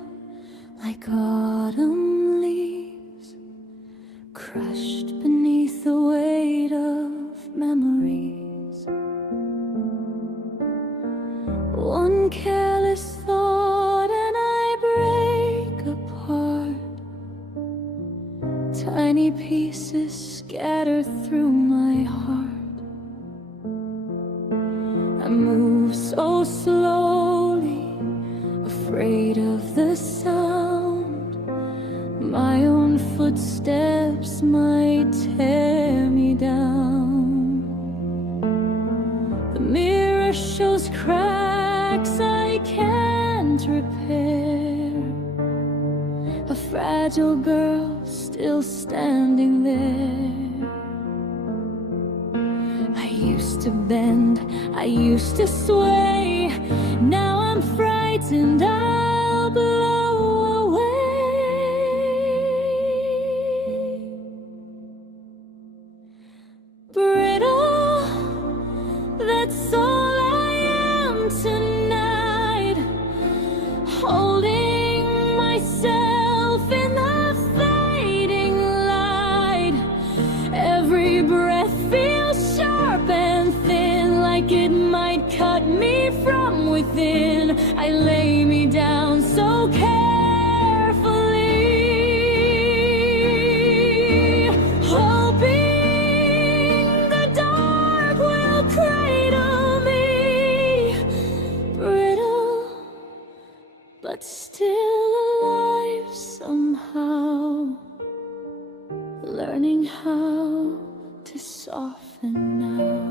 like autumn leaves, crushed beneath the weight of memories. One careless thought and I break apart. Tiny pieces scatter through my heart. I move so slowly, afraid of the sound. My own footsteps might tear me down. The mirror shows cracks I can't repair. A fragile girl still standing there. I used to bend, I used to sway. Now I'm frightened I'll blow away. Brittle, that's all I am tonight. Holding myself in the fading light. Every breath feels sharp and thin, like it might cut me from within. I lay me down so carefully, hoping the dark will cradle me. Brittle, but still alive somehow, learning how to soften now.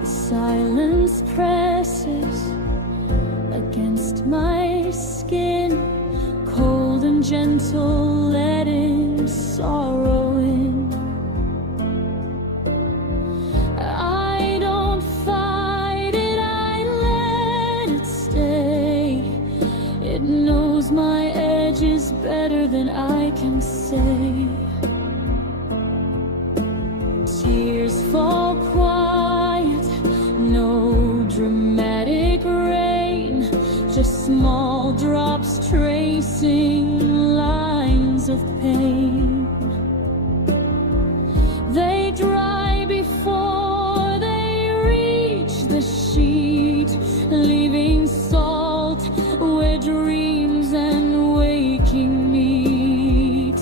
The silence presses against my skin, cold and gentle, letting sorrow in. I don't fight it, I let it stay. It knows my edges better than I can say. Tears fall quiet, no dramatic rain, just small drops tracing lines of pain. They dry before they reach the sheet, leaving salt where dreams and waking meet.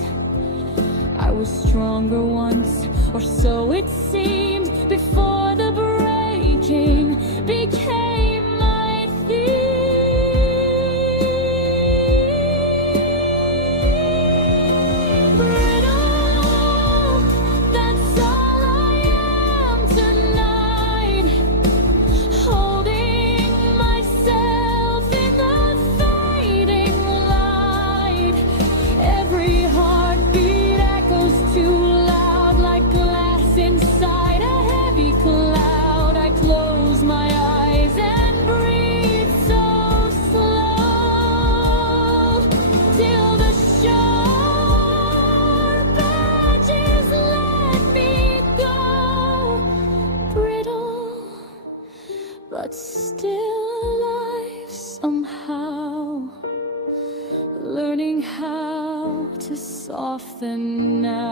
I was stronger once, or so it seemed, before the breaking became my theme. Brittle, that's all I am tonight. Holding myself in the fading light. Every heartbeat echoes too loud, like glass inside a heavy cloud. I close my eyes and breathe so slow, till the sharp edges let me go. Brittle, but still alive somehow, learning how to soften now.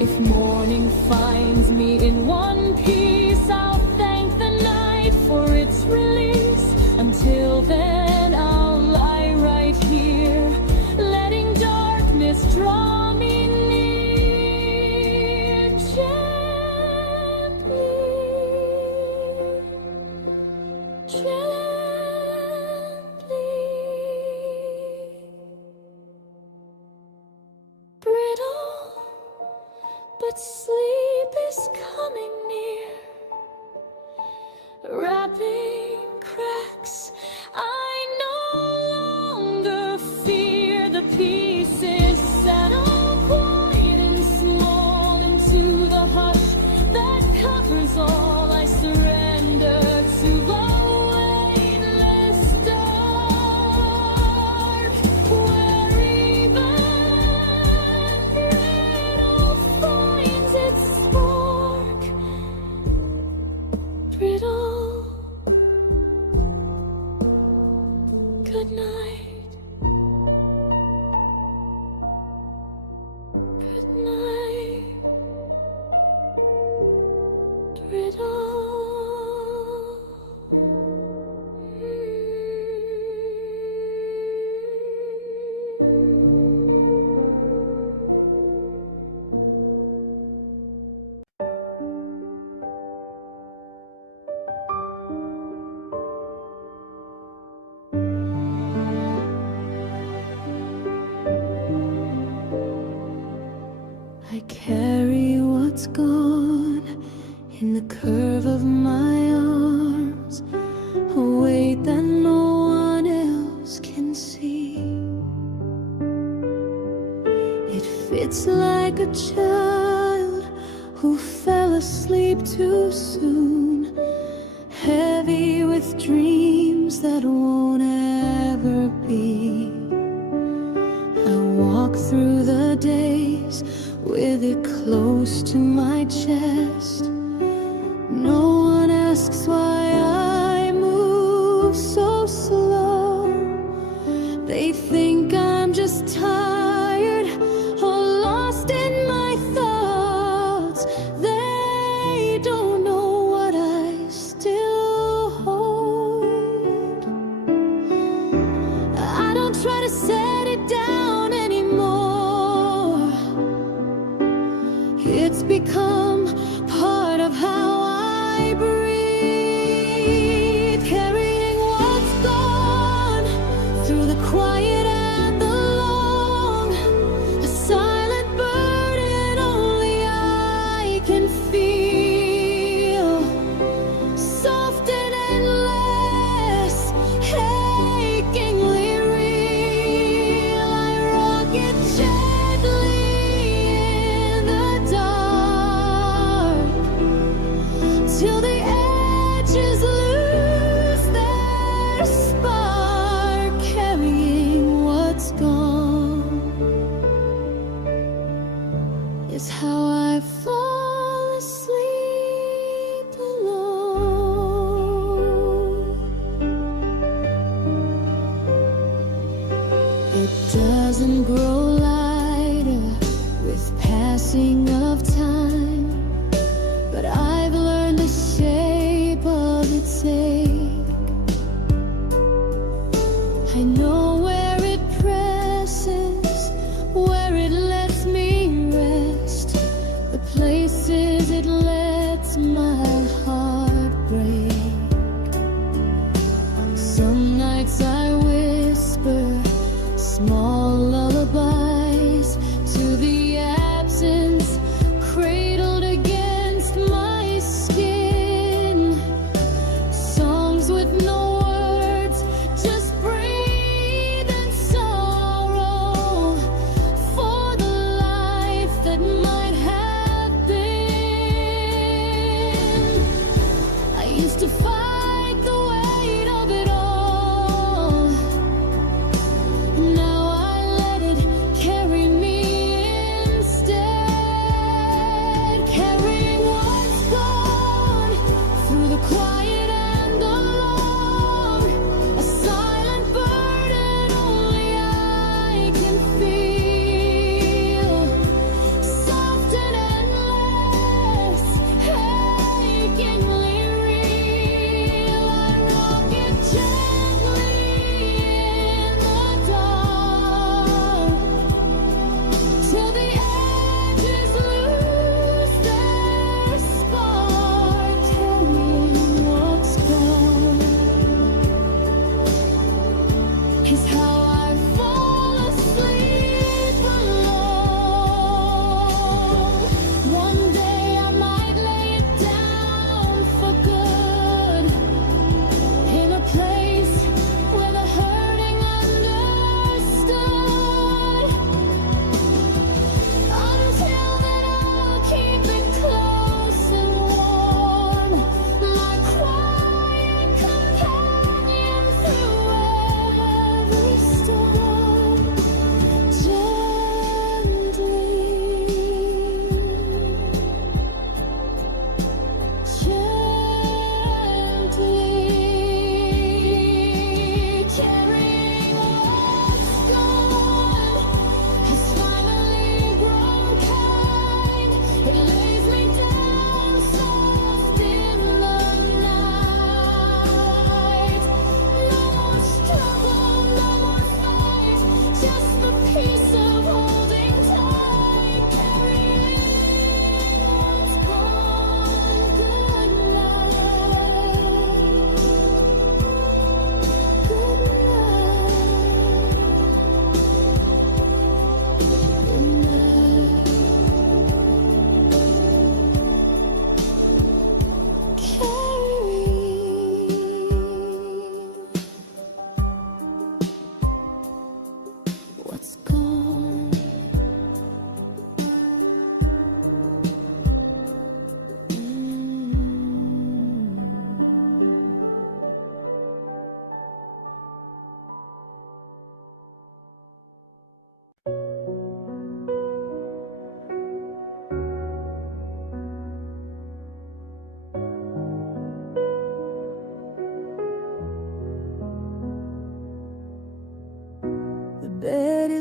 If morning finds me in one piece, I'll thank the night for its release. Until then, I'll lie right here, letting darkness draw me near gently, gently. Brittle, but sleep is coming near, wrapping cracks I no longer fear. The pieces settle quiet and small into the hush that covers all. I surrender to the weightless dark, where even brittle finds its Good night. Good night. Riddle. I carry what's gone in the curve of my arms, a weight that no one else can see. It fits like a child who fell asleep too soon, heavy with dreams that won't ever be. I walk through the days with it close to my chest. No one asks why I move so slow. They think I'm just tired or lost in my thoughts. They don't know what I still hold. I don't try to set it down anymore. It's become part of how I breathe, carrying what's gone through the quiet and the long, a silent burden only I can feel, soft and endless, achingly real. I rock it gently in the dark till the edges lose their spark, carrying what's gone is how I fall asleep alone. It doesn't grow lighter with passing of time, but I've learned the shape of its ache. I know where it presses, where it lets me rest, the places it lets my heart break. Some nights I whisper small lullabies to the absence, cradled against my skin. Songs with no words, just breathe and sorrow for the life that might have been. I used to fight the weight of it all. Now I let it carry me instead, carrying what's gone through the quiet and the long, a silent burden only I can feel, soft and endless, achingly real. I rock it gently in the dark till the edges lose their spark, carrying what's gone is how I fall asleep alone. One day I might lay it down for good, in a place where the hurting understood. Until then I'll keep it close and warm, my quiet companion through every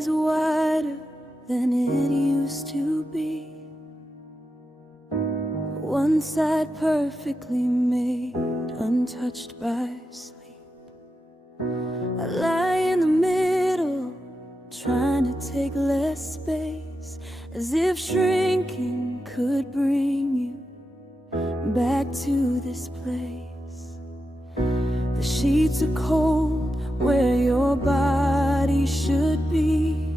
is wider than it used to be. One side perfectly made, untouched by sleep. I lie in the middle, trying to take less space, as if shrinking could bring you back to this place. The sheets are cold where your body should be.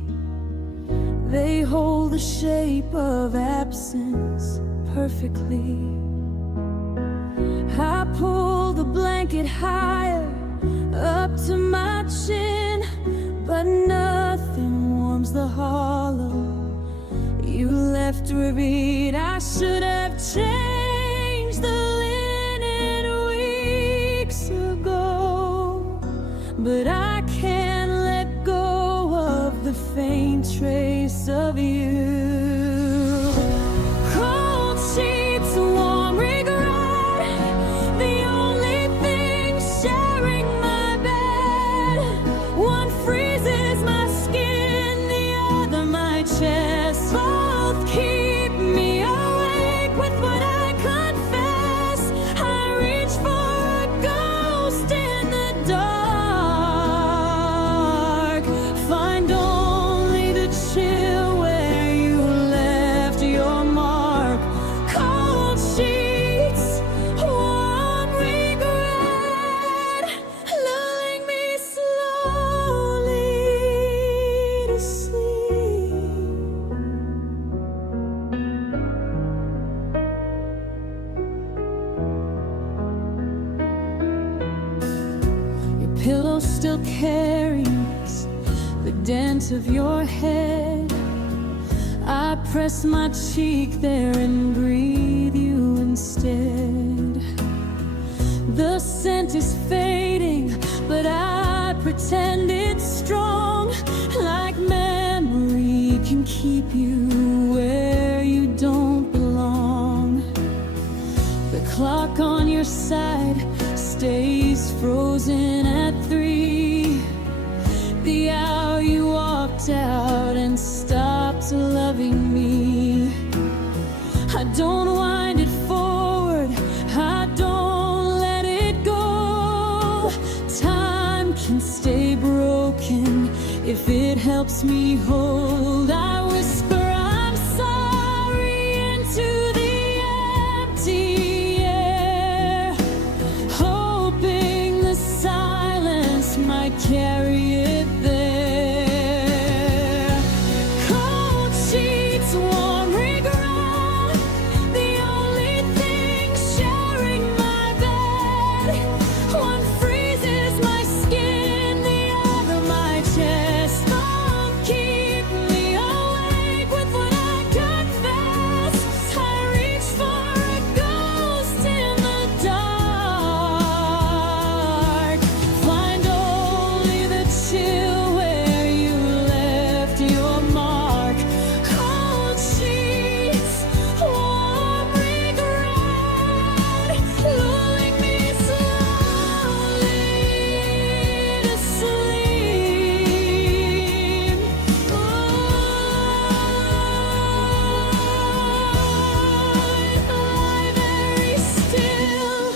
They hold the shape of absence perfectly. I pull the blanket higher up to my chin, but nothing warms the hollow you left revealed. I should have changed the linen weeks ago, but I can't let go of the faint trace of you. Cold sheets, warm regret, the only thing sharing my bed. One freezes my skin, the other my chest. Both keep me awake with what I confess. I reach for a ghost in the dark, find only the chill where you left your mark. Cold sheets, warm regret, lulling me slowly to sleep. Your pillow still carries the dent of your head. I press my cheek there and breathe you instead. The scent is fading, but I pretend it's strong. Like memory can keep you where you don't belong. The clock on your side stays frozen at 3, the hour you walked out and stopped loving me. I don't wind it forward, I don't let it go. Time can stay broken if it helps me hold. I whisper I'm sorry into the empty air, hoping the silence might carry it there. Cold sheets, warm regret, the only thing sharing my bed. One freezes my skin, the other my chest. Both keep me awake with what I confess. I reach for a ghost in the dark, find only the chill where you left your mark. Cold sheets, warm regret, lulling me slowly to sleep. Lie very still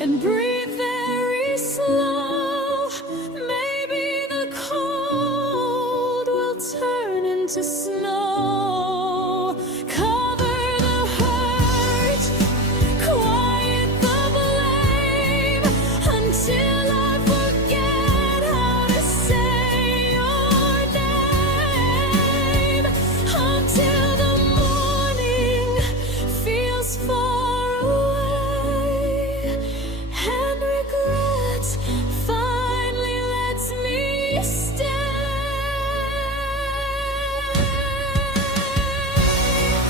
and breathe very slow. Maybe the cold will turn into snow. Cover the hurt, quiet the blame, until I forget how to say your name. Until the morning feels far away, and regret finally lets me stay.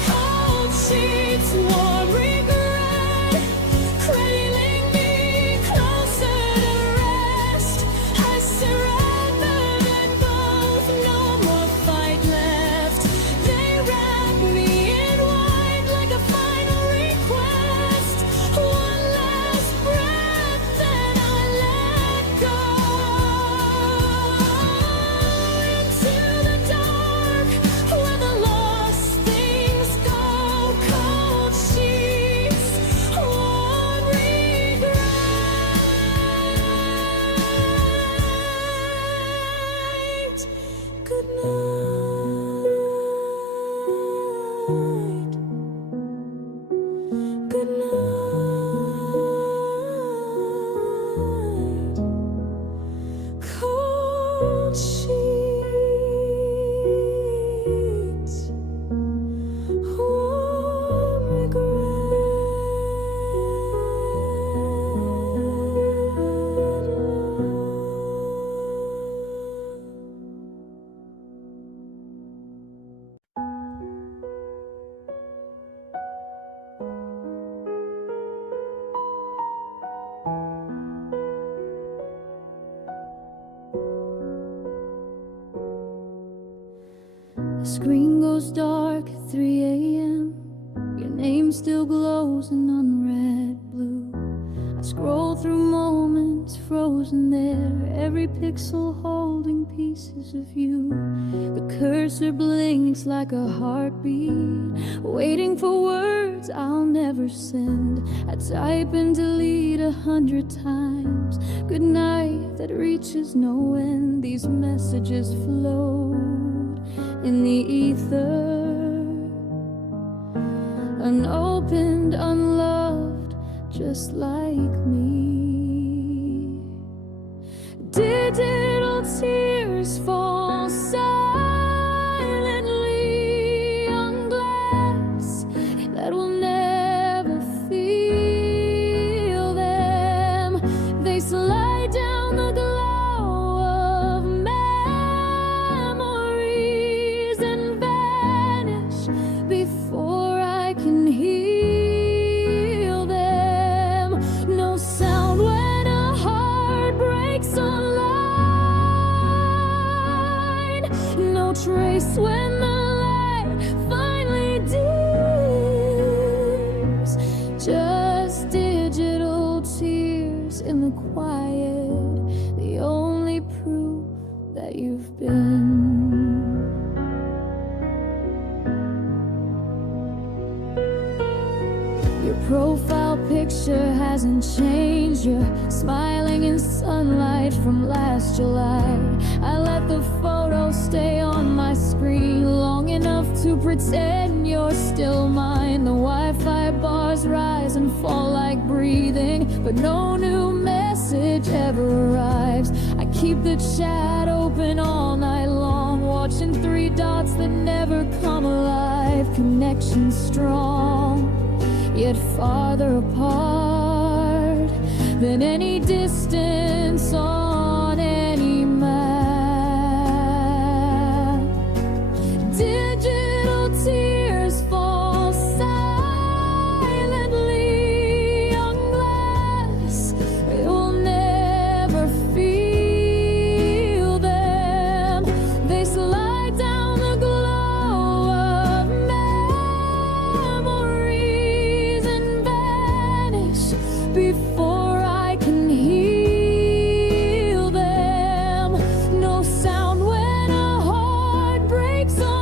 Cold sheets, warm regret, cradling me closer to rest. I surrendered and both, no more fight left. They wrap me in white like a final request. One last breath, then I let go. Good night. Good night. Cold sheets. Warm The screen goes dark at 3 a.m. Your name still glows in unread blue. I scroll through moments frozen there, every pixel holding pieces of you. The cursor blinks like a heartbeat, waiting for words I'll never send. I type and delete 100 times. Good night that reaches no end. These messages float in the ether, unopened, unloved, just like me. Digital tears fall silently on glass that will never feel them. They slide down the glow of memories and vanish before I can heal them. No sound when a heart breaks online, no trace when the light finally dims. Just digital tears in the quiet, the only proof that you've been. Your profile picture hasn't changed. You're smiling in sunlight from last July. I let the photo stay on my screen long enough to pretend you're still mine. The Wi-Fi bars rise and fall like breathing, but no new message ever arrives. I keep the chat open all night long, watching 3 dots that never come alive. Connection strong, yet farther apart than any distance on any map. Digital tears fall silently on glass. You'll never feel them. They slide down the glow of memories and vanish before I can heal them. No sound when a heart breaks online,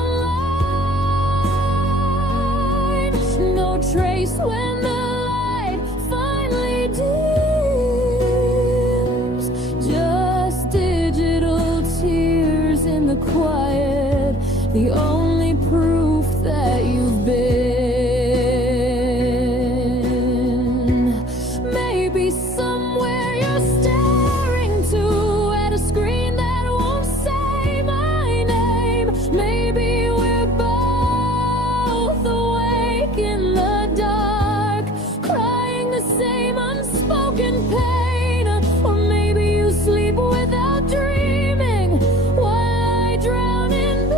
no trace when the light finally dims. Just digital tears in the quiet, the only proof that you've been. Maybe somewhere you're staring to at a screen that won't say my name. Maybe we're both awake in the dark, crying the same unspoken pain. Or maybe you sleep without dreaming while I drown in blue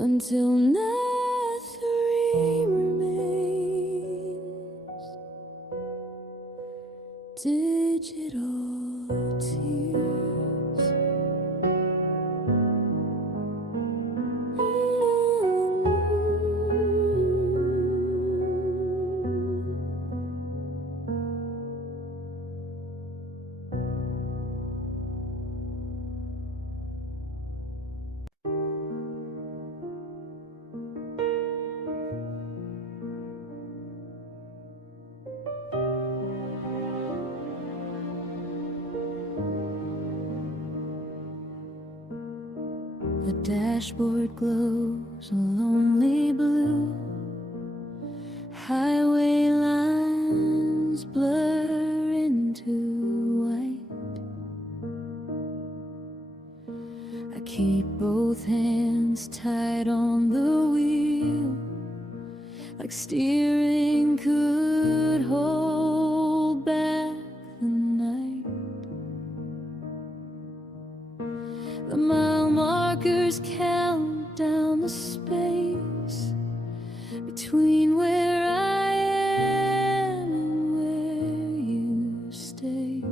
until nothing remains. Digital tears. The dashboard glows a lonely blue. Highway lines blur into white. I keep both hands tight on the wheel, like steering could hold back the night. The mile markers count down the space between where I am and where you stay.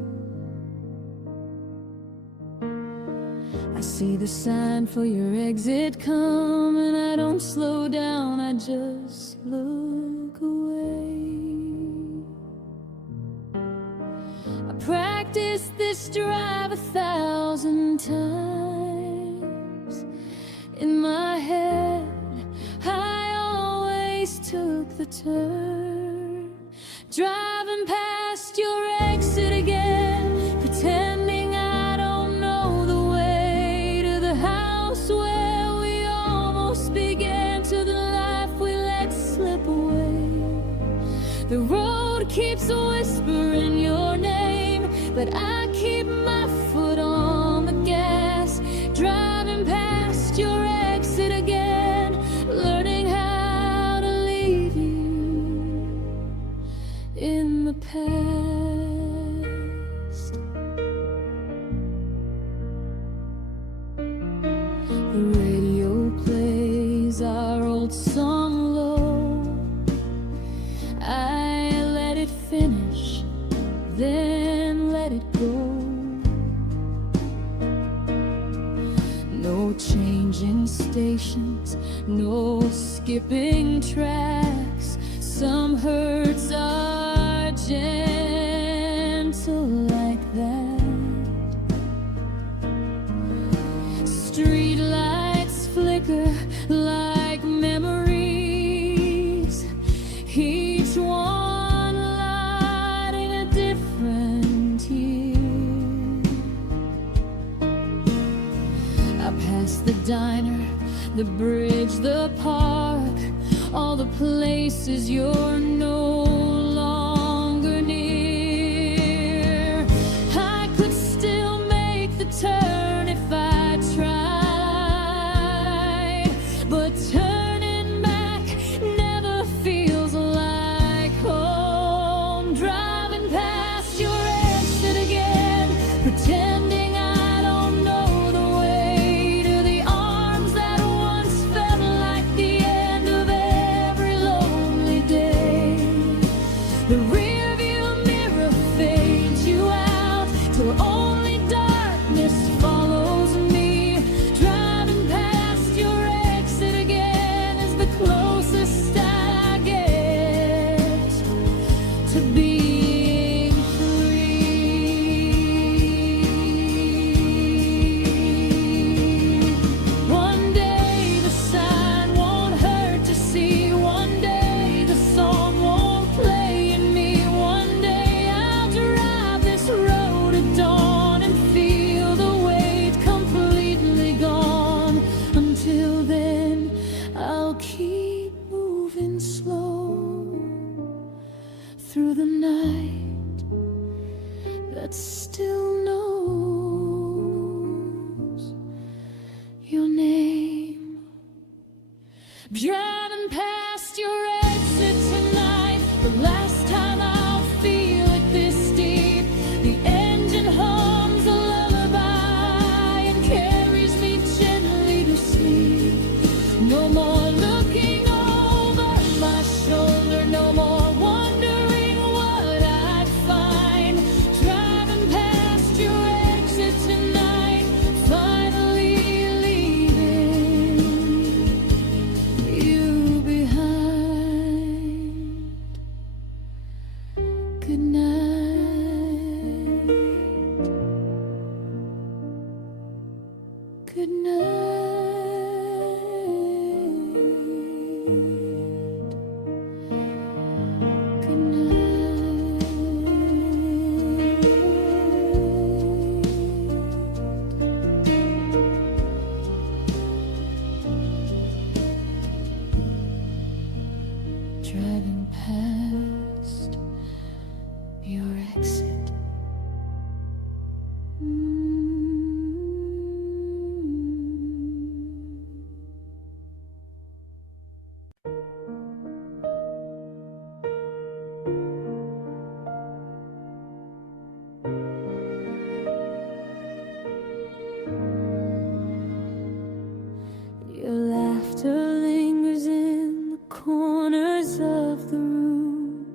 I see the sign for your exit come, and I don't slow down, I just look away. I practiced this drive 1,000 times. In my head, I always took the turn, driving past your exit again, pretending I don't know the way to the house where we almost began, to the life we let slip away. The road keeps whispering your name, but I keep my foot on the gas, driving past your exit again, learning how to leave you in the past. The radio plays our old song low. I let it finish, then let it go. No changing stations, no skipping tracks. Some hurts are gentle like that. Street lights flicker like memories, each one lighting a different year. I pass the diner, the bridge, the park, all the places you're no longer near. I could still make the turn if I tried, but turning back never feels like home. Driving past your exit again, pretending I don't know the way to the arms that once felt like the end of every lonely day. The rearview mirror fades you out till only darkness follows me. Driving past your exit again is the closest I get to being free. One day the sign won't hurt to see. One day the song won't play in me. One day I'll drive this road at dawn and feel the weight completely gone. Until then, I'll keep moving slow through the night that still knows your name. Driving past your exit tonight, the last time I'll feel it this deep. The engine hums a lullaby and carries me gently to sleep. No No more looking over my shoulder, no more wondering what I'd find. Driving past your exit tonight, finally leaving you behind. Good night. Good night. Good night. Driving past your exit. Your laughter lingers in the corners of the room,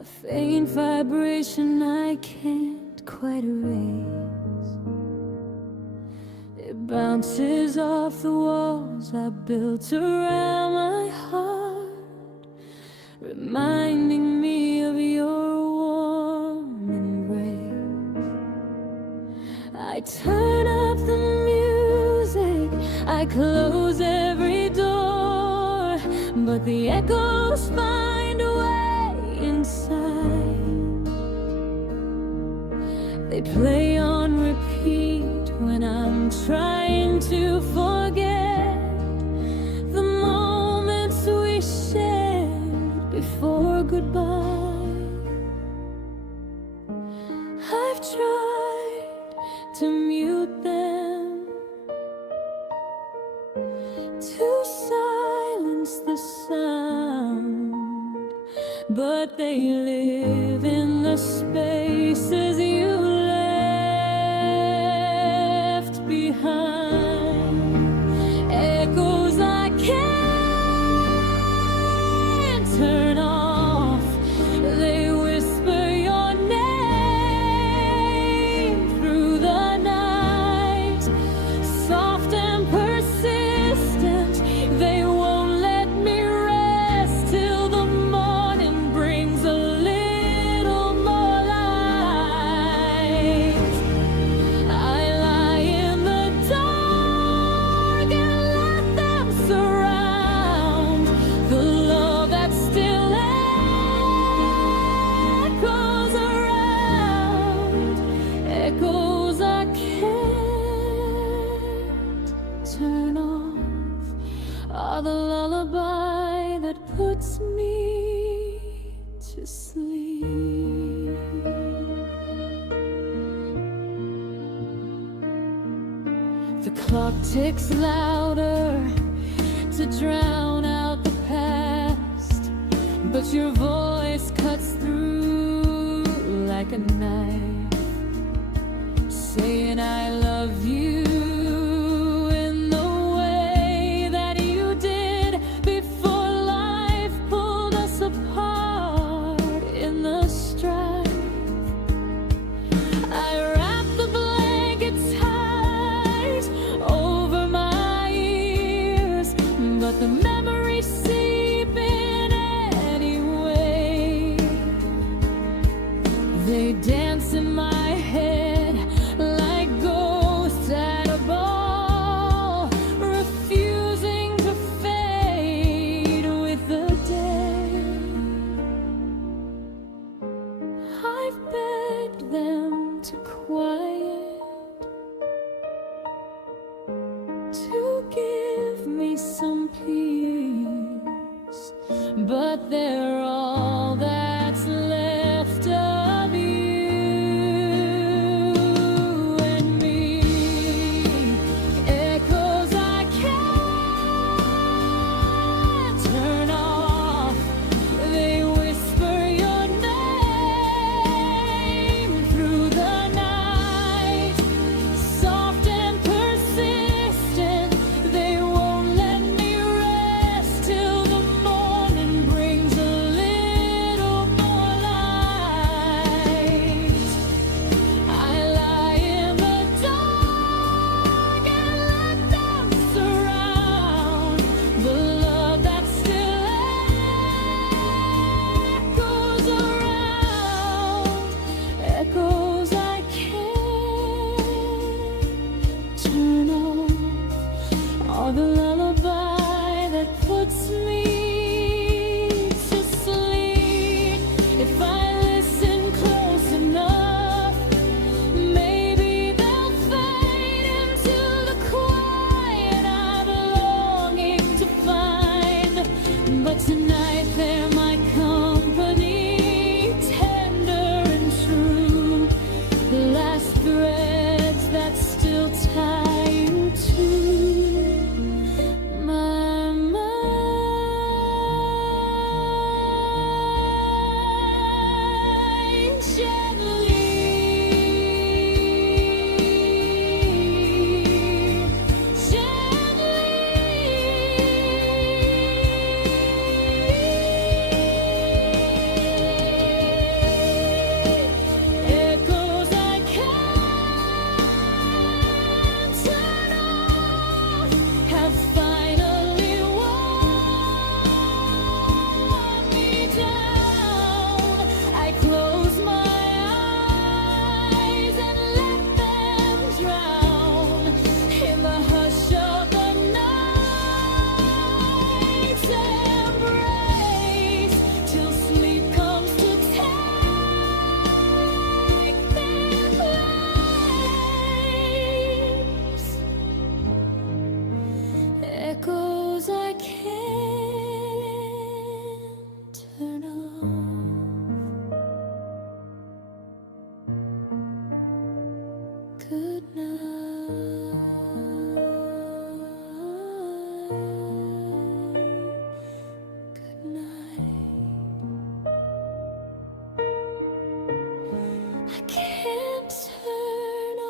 a faint vibration I can't quite erase. It bounces off the walls I built around my heart, reminding me of your warm embrace. I turn up the music, I close every door, but the echoes find a way inside. They play on repeat when I'm trying to forget the moments we shared before goodbye. I've tried to mute them, to silence the sound, but they live in the spaces you left behind. Echoes I can't turn off, they whisper your name through the night, soft and persistent. They won't let me rest till the morning brings a little more light. I lie in the dark and let them surround the love that still echoes around. Echoes I can't turn off are the lullaby that puts me to sleep. The clock ticks louder to drown out the past, but your voice cuts through like a knife, saying I love you in the way that you did before life pulled us apart in the strife. I wrap the blanket tight over my ears, but the memories seep in anyway. They dance in my head like ghosts at a ball, refusing to fade with the day. I've begged them to quiet, to give me some peace, but they're all that's left of you and me. Echoes I can't turn off, they whisper your name through the night, soft and persistent. They won't let me the lullaby that puts me to sleep. If I listen close enough, maybe they'll fade into the quiet I'm longing to find. But tonight they're my company, tender and true, the last threads that still tie you to my mind. Gently, echoes I can't turn off have finally worn me down. I close my eyes and let them drown in the hush of the night's embrace, till sleep comes to take their place. Echoes I can't turn off. Good night. Good night. I can't turn off.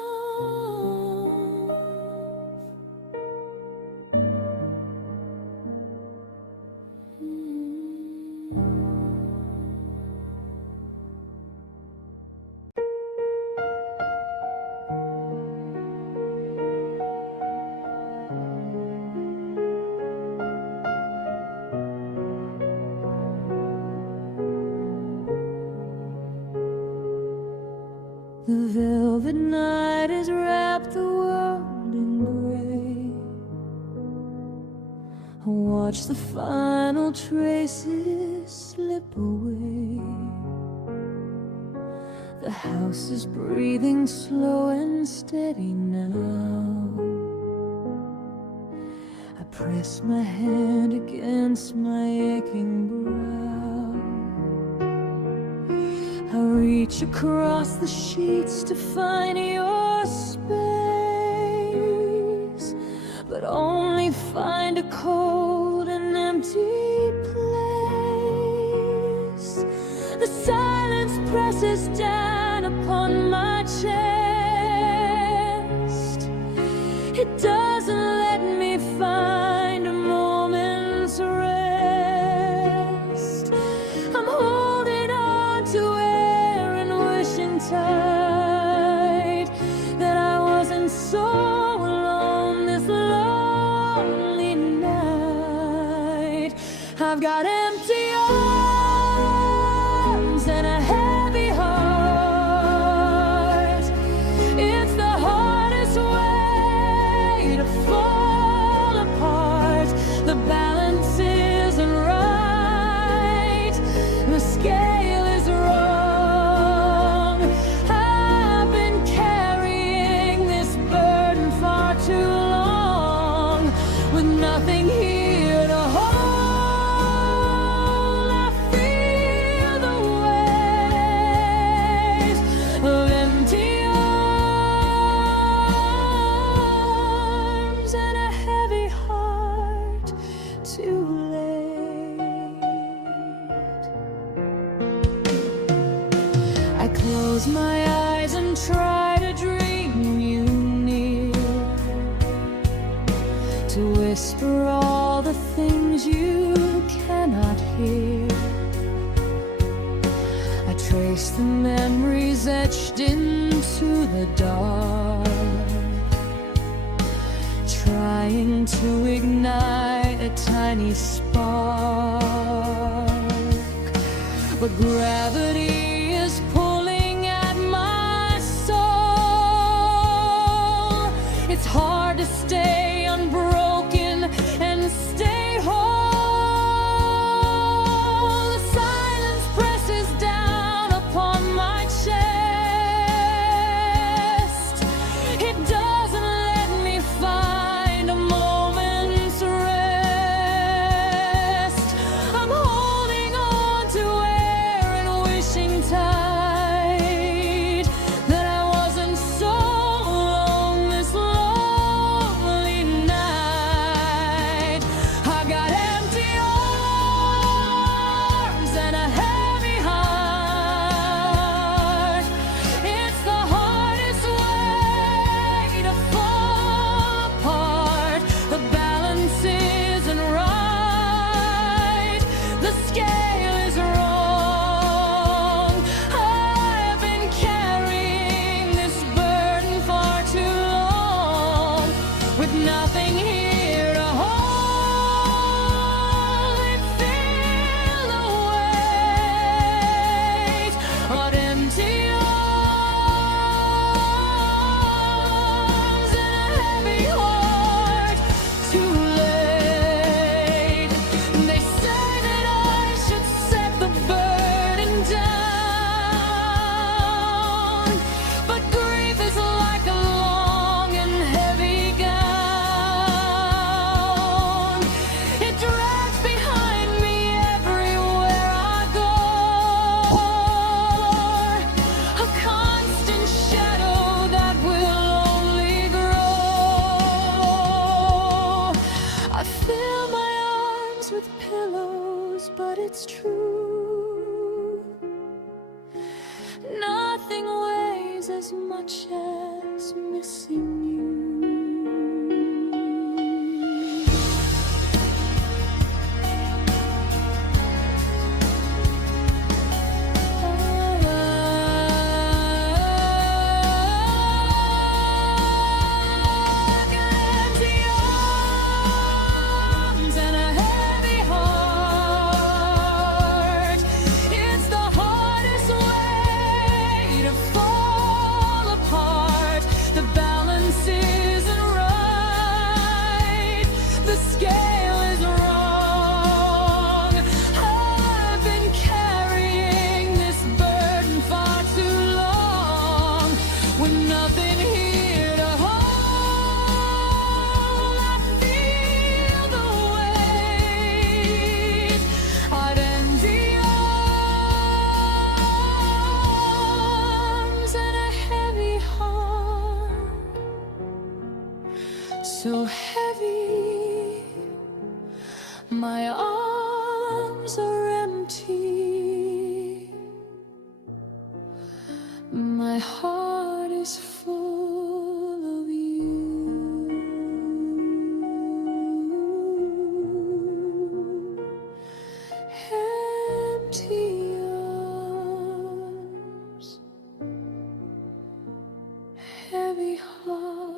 The velvet night has wrapped the world in gray. I watch the final traces slip away. The house is breathing slow and steady now. I press my hand against my aching brow. I reach across the sheets to find your space, but only find a cold and empty place. The silence presses down upon my chest. It doesn't let me find a moment's rest. I'm holding on to air and wishing tight that I wasn't so alone this lonely night. I've got empty arms and a heavy heart. It's the hardest way to fall apart. The balance isn't right, the scale is wrong. I've been carrying this burden far too long, with nothing here to hold. I feel the weight of empty arms and a heavy heart. Too late. I close my eyes and try to dream you near, to whisper all the things you cannot hear. I trace the memories etched into the dark, trying to ignite a tiny spark. But gravity is pulling at my soul. It's hard to stay unbroken nothing here to hold it. Feel the weight on empty arms and a heavy heart. Too late. They say that I should set the burden down, but grief is like a long and heavy gown. It drags behind me everywhere I go, a constant shadow that will only grow. I fill my arms with pillows, but it's true, nothing weighs as much as missing you. Empty arms and a heavy heart. It's the hardest way to fall apart. The balance isn't right. The scale is wrong. I've been carrying this burden far too long, with nothing here to hold. I feel the weight on empty arms and a heavy heart. So heavy, my arms are empty. My heart is full of you. Empty arms, heavy heart.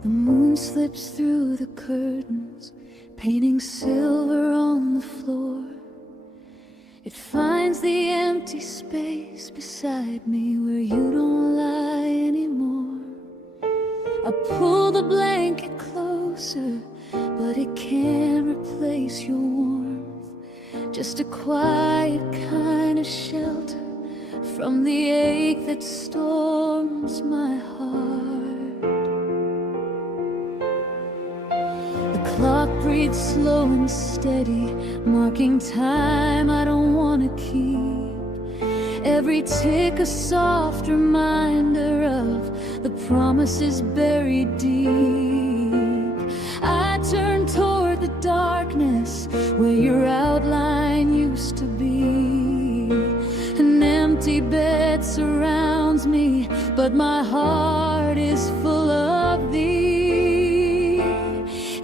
The moon slips through the curtains, painting silver on the floor. It finds the empty space beside me where you don't lie anymore. I pull the blanket closer, but it can't replace your warmth. Just a quiet kind of shelter from the ache that storms my heart. The clock breathes slow and steady, marking time I don't want to keep. Every tick a soft reminder of the promises buried deep. I turn toward the darkness where your outline used to be. An empty bed surrounds me, but my heart is full of thee.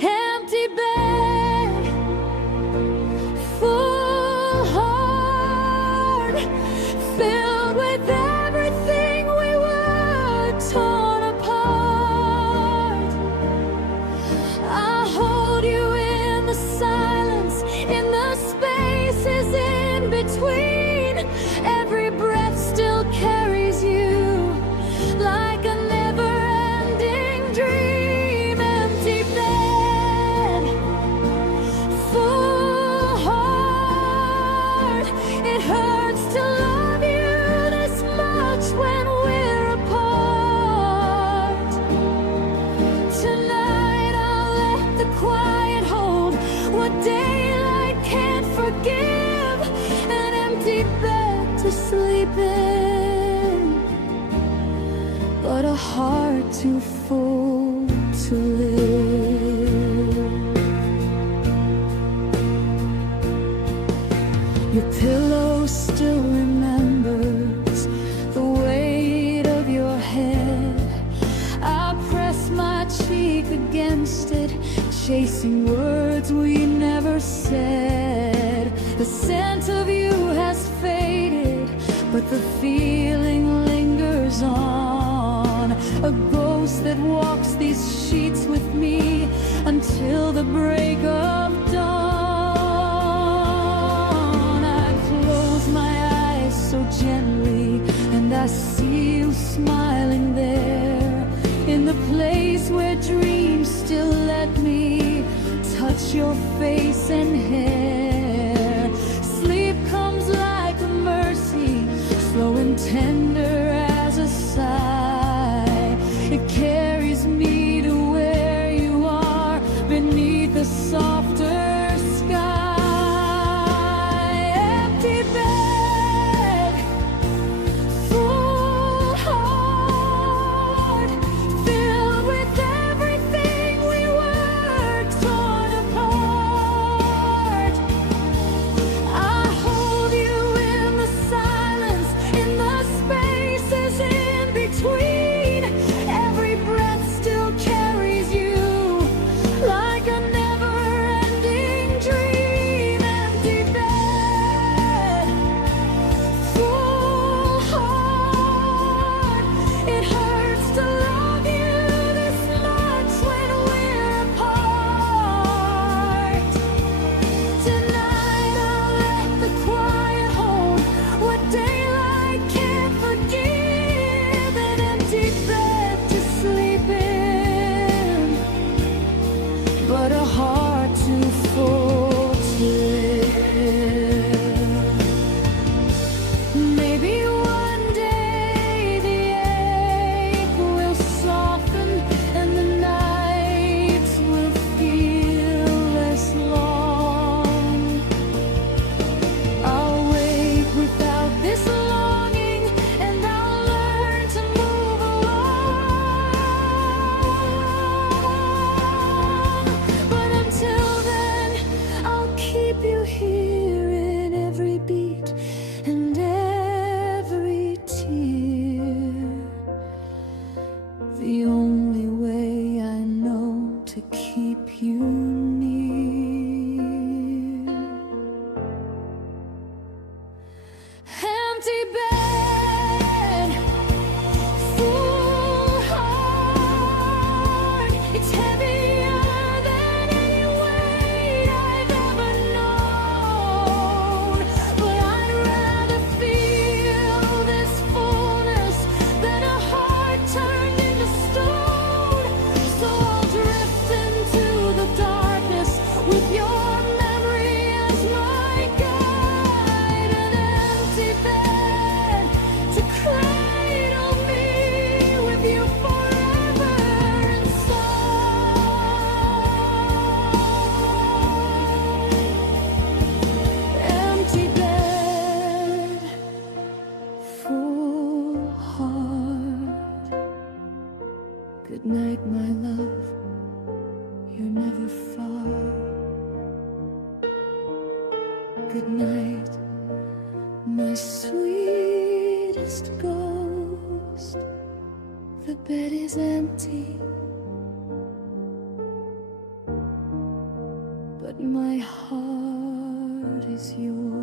Empty bed, full heart, filled with everything we were torn apart. I hold you in the silence, in the spaces in between. Every breath still carries you like a never-ending dream. Empty bed, full heart. It hurts to love you this much when we're apart. Tonight I'll let the quiet hold what daylight can't forgive. An empty bed to sleep in, but a heart too full to live. Your pillow still remembers the weight of your head. chasing words we never said. The scent of you has faded, but the feeling lingers on. A ghost that walks these sheets with me until the break of dawn. I close my eyes so gently, and I see you smiling there, in the place where dreams still let me touch your face and hair. Sleep comes like a mercy, slow and tender as a sigh. It carries me to where you are, beneath the softer sky. Empty bed, full heart, filled with everything we were torn apart. I hold you in the silence, in the spaces in between. Every breath still carries you like a never-ending dream. Empty bed, full heart. It hurts to love you this much when we're apart. Tonight I'll let the quiet hold what daylight can't forgive. An empty bed to sleep in, but a heart too full to live. Maybe one day the ache will soften and the nights will feel less long. I'll wake without this longing, and I'll learn to move along. But until then, I'll keep you here in every beat and every tear. The only way I know to keep you near. Empty bed, full heart. It's heavier than any weight I've ever known. But I'd rather feel this fullness than a heart turned into stone. So I'll drift into the darkness with your memory as my guide. An empty bed to cradle me with you forever inside. Empty bed, full heart. Good night, my love, you're never far. Good night, my sweetest ghost. The bed is empty, but my heart is yours.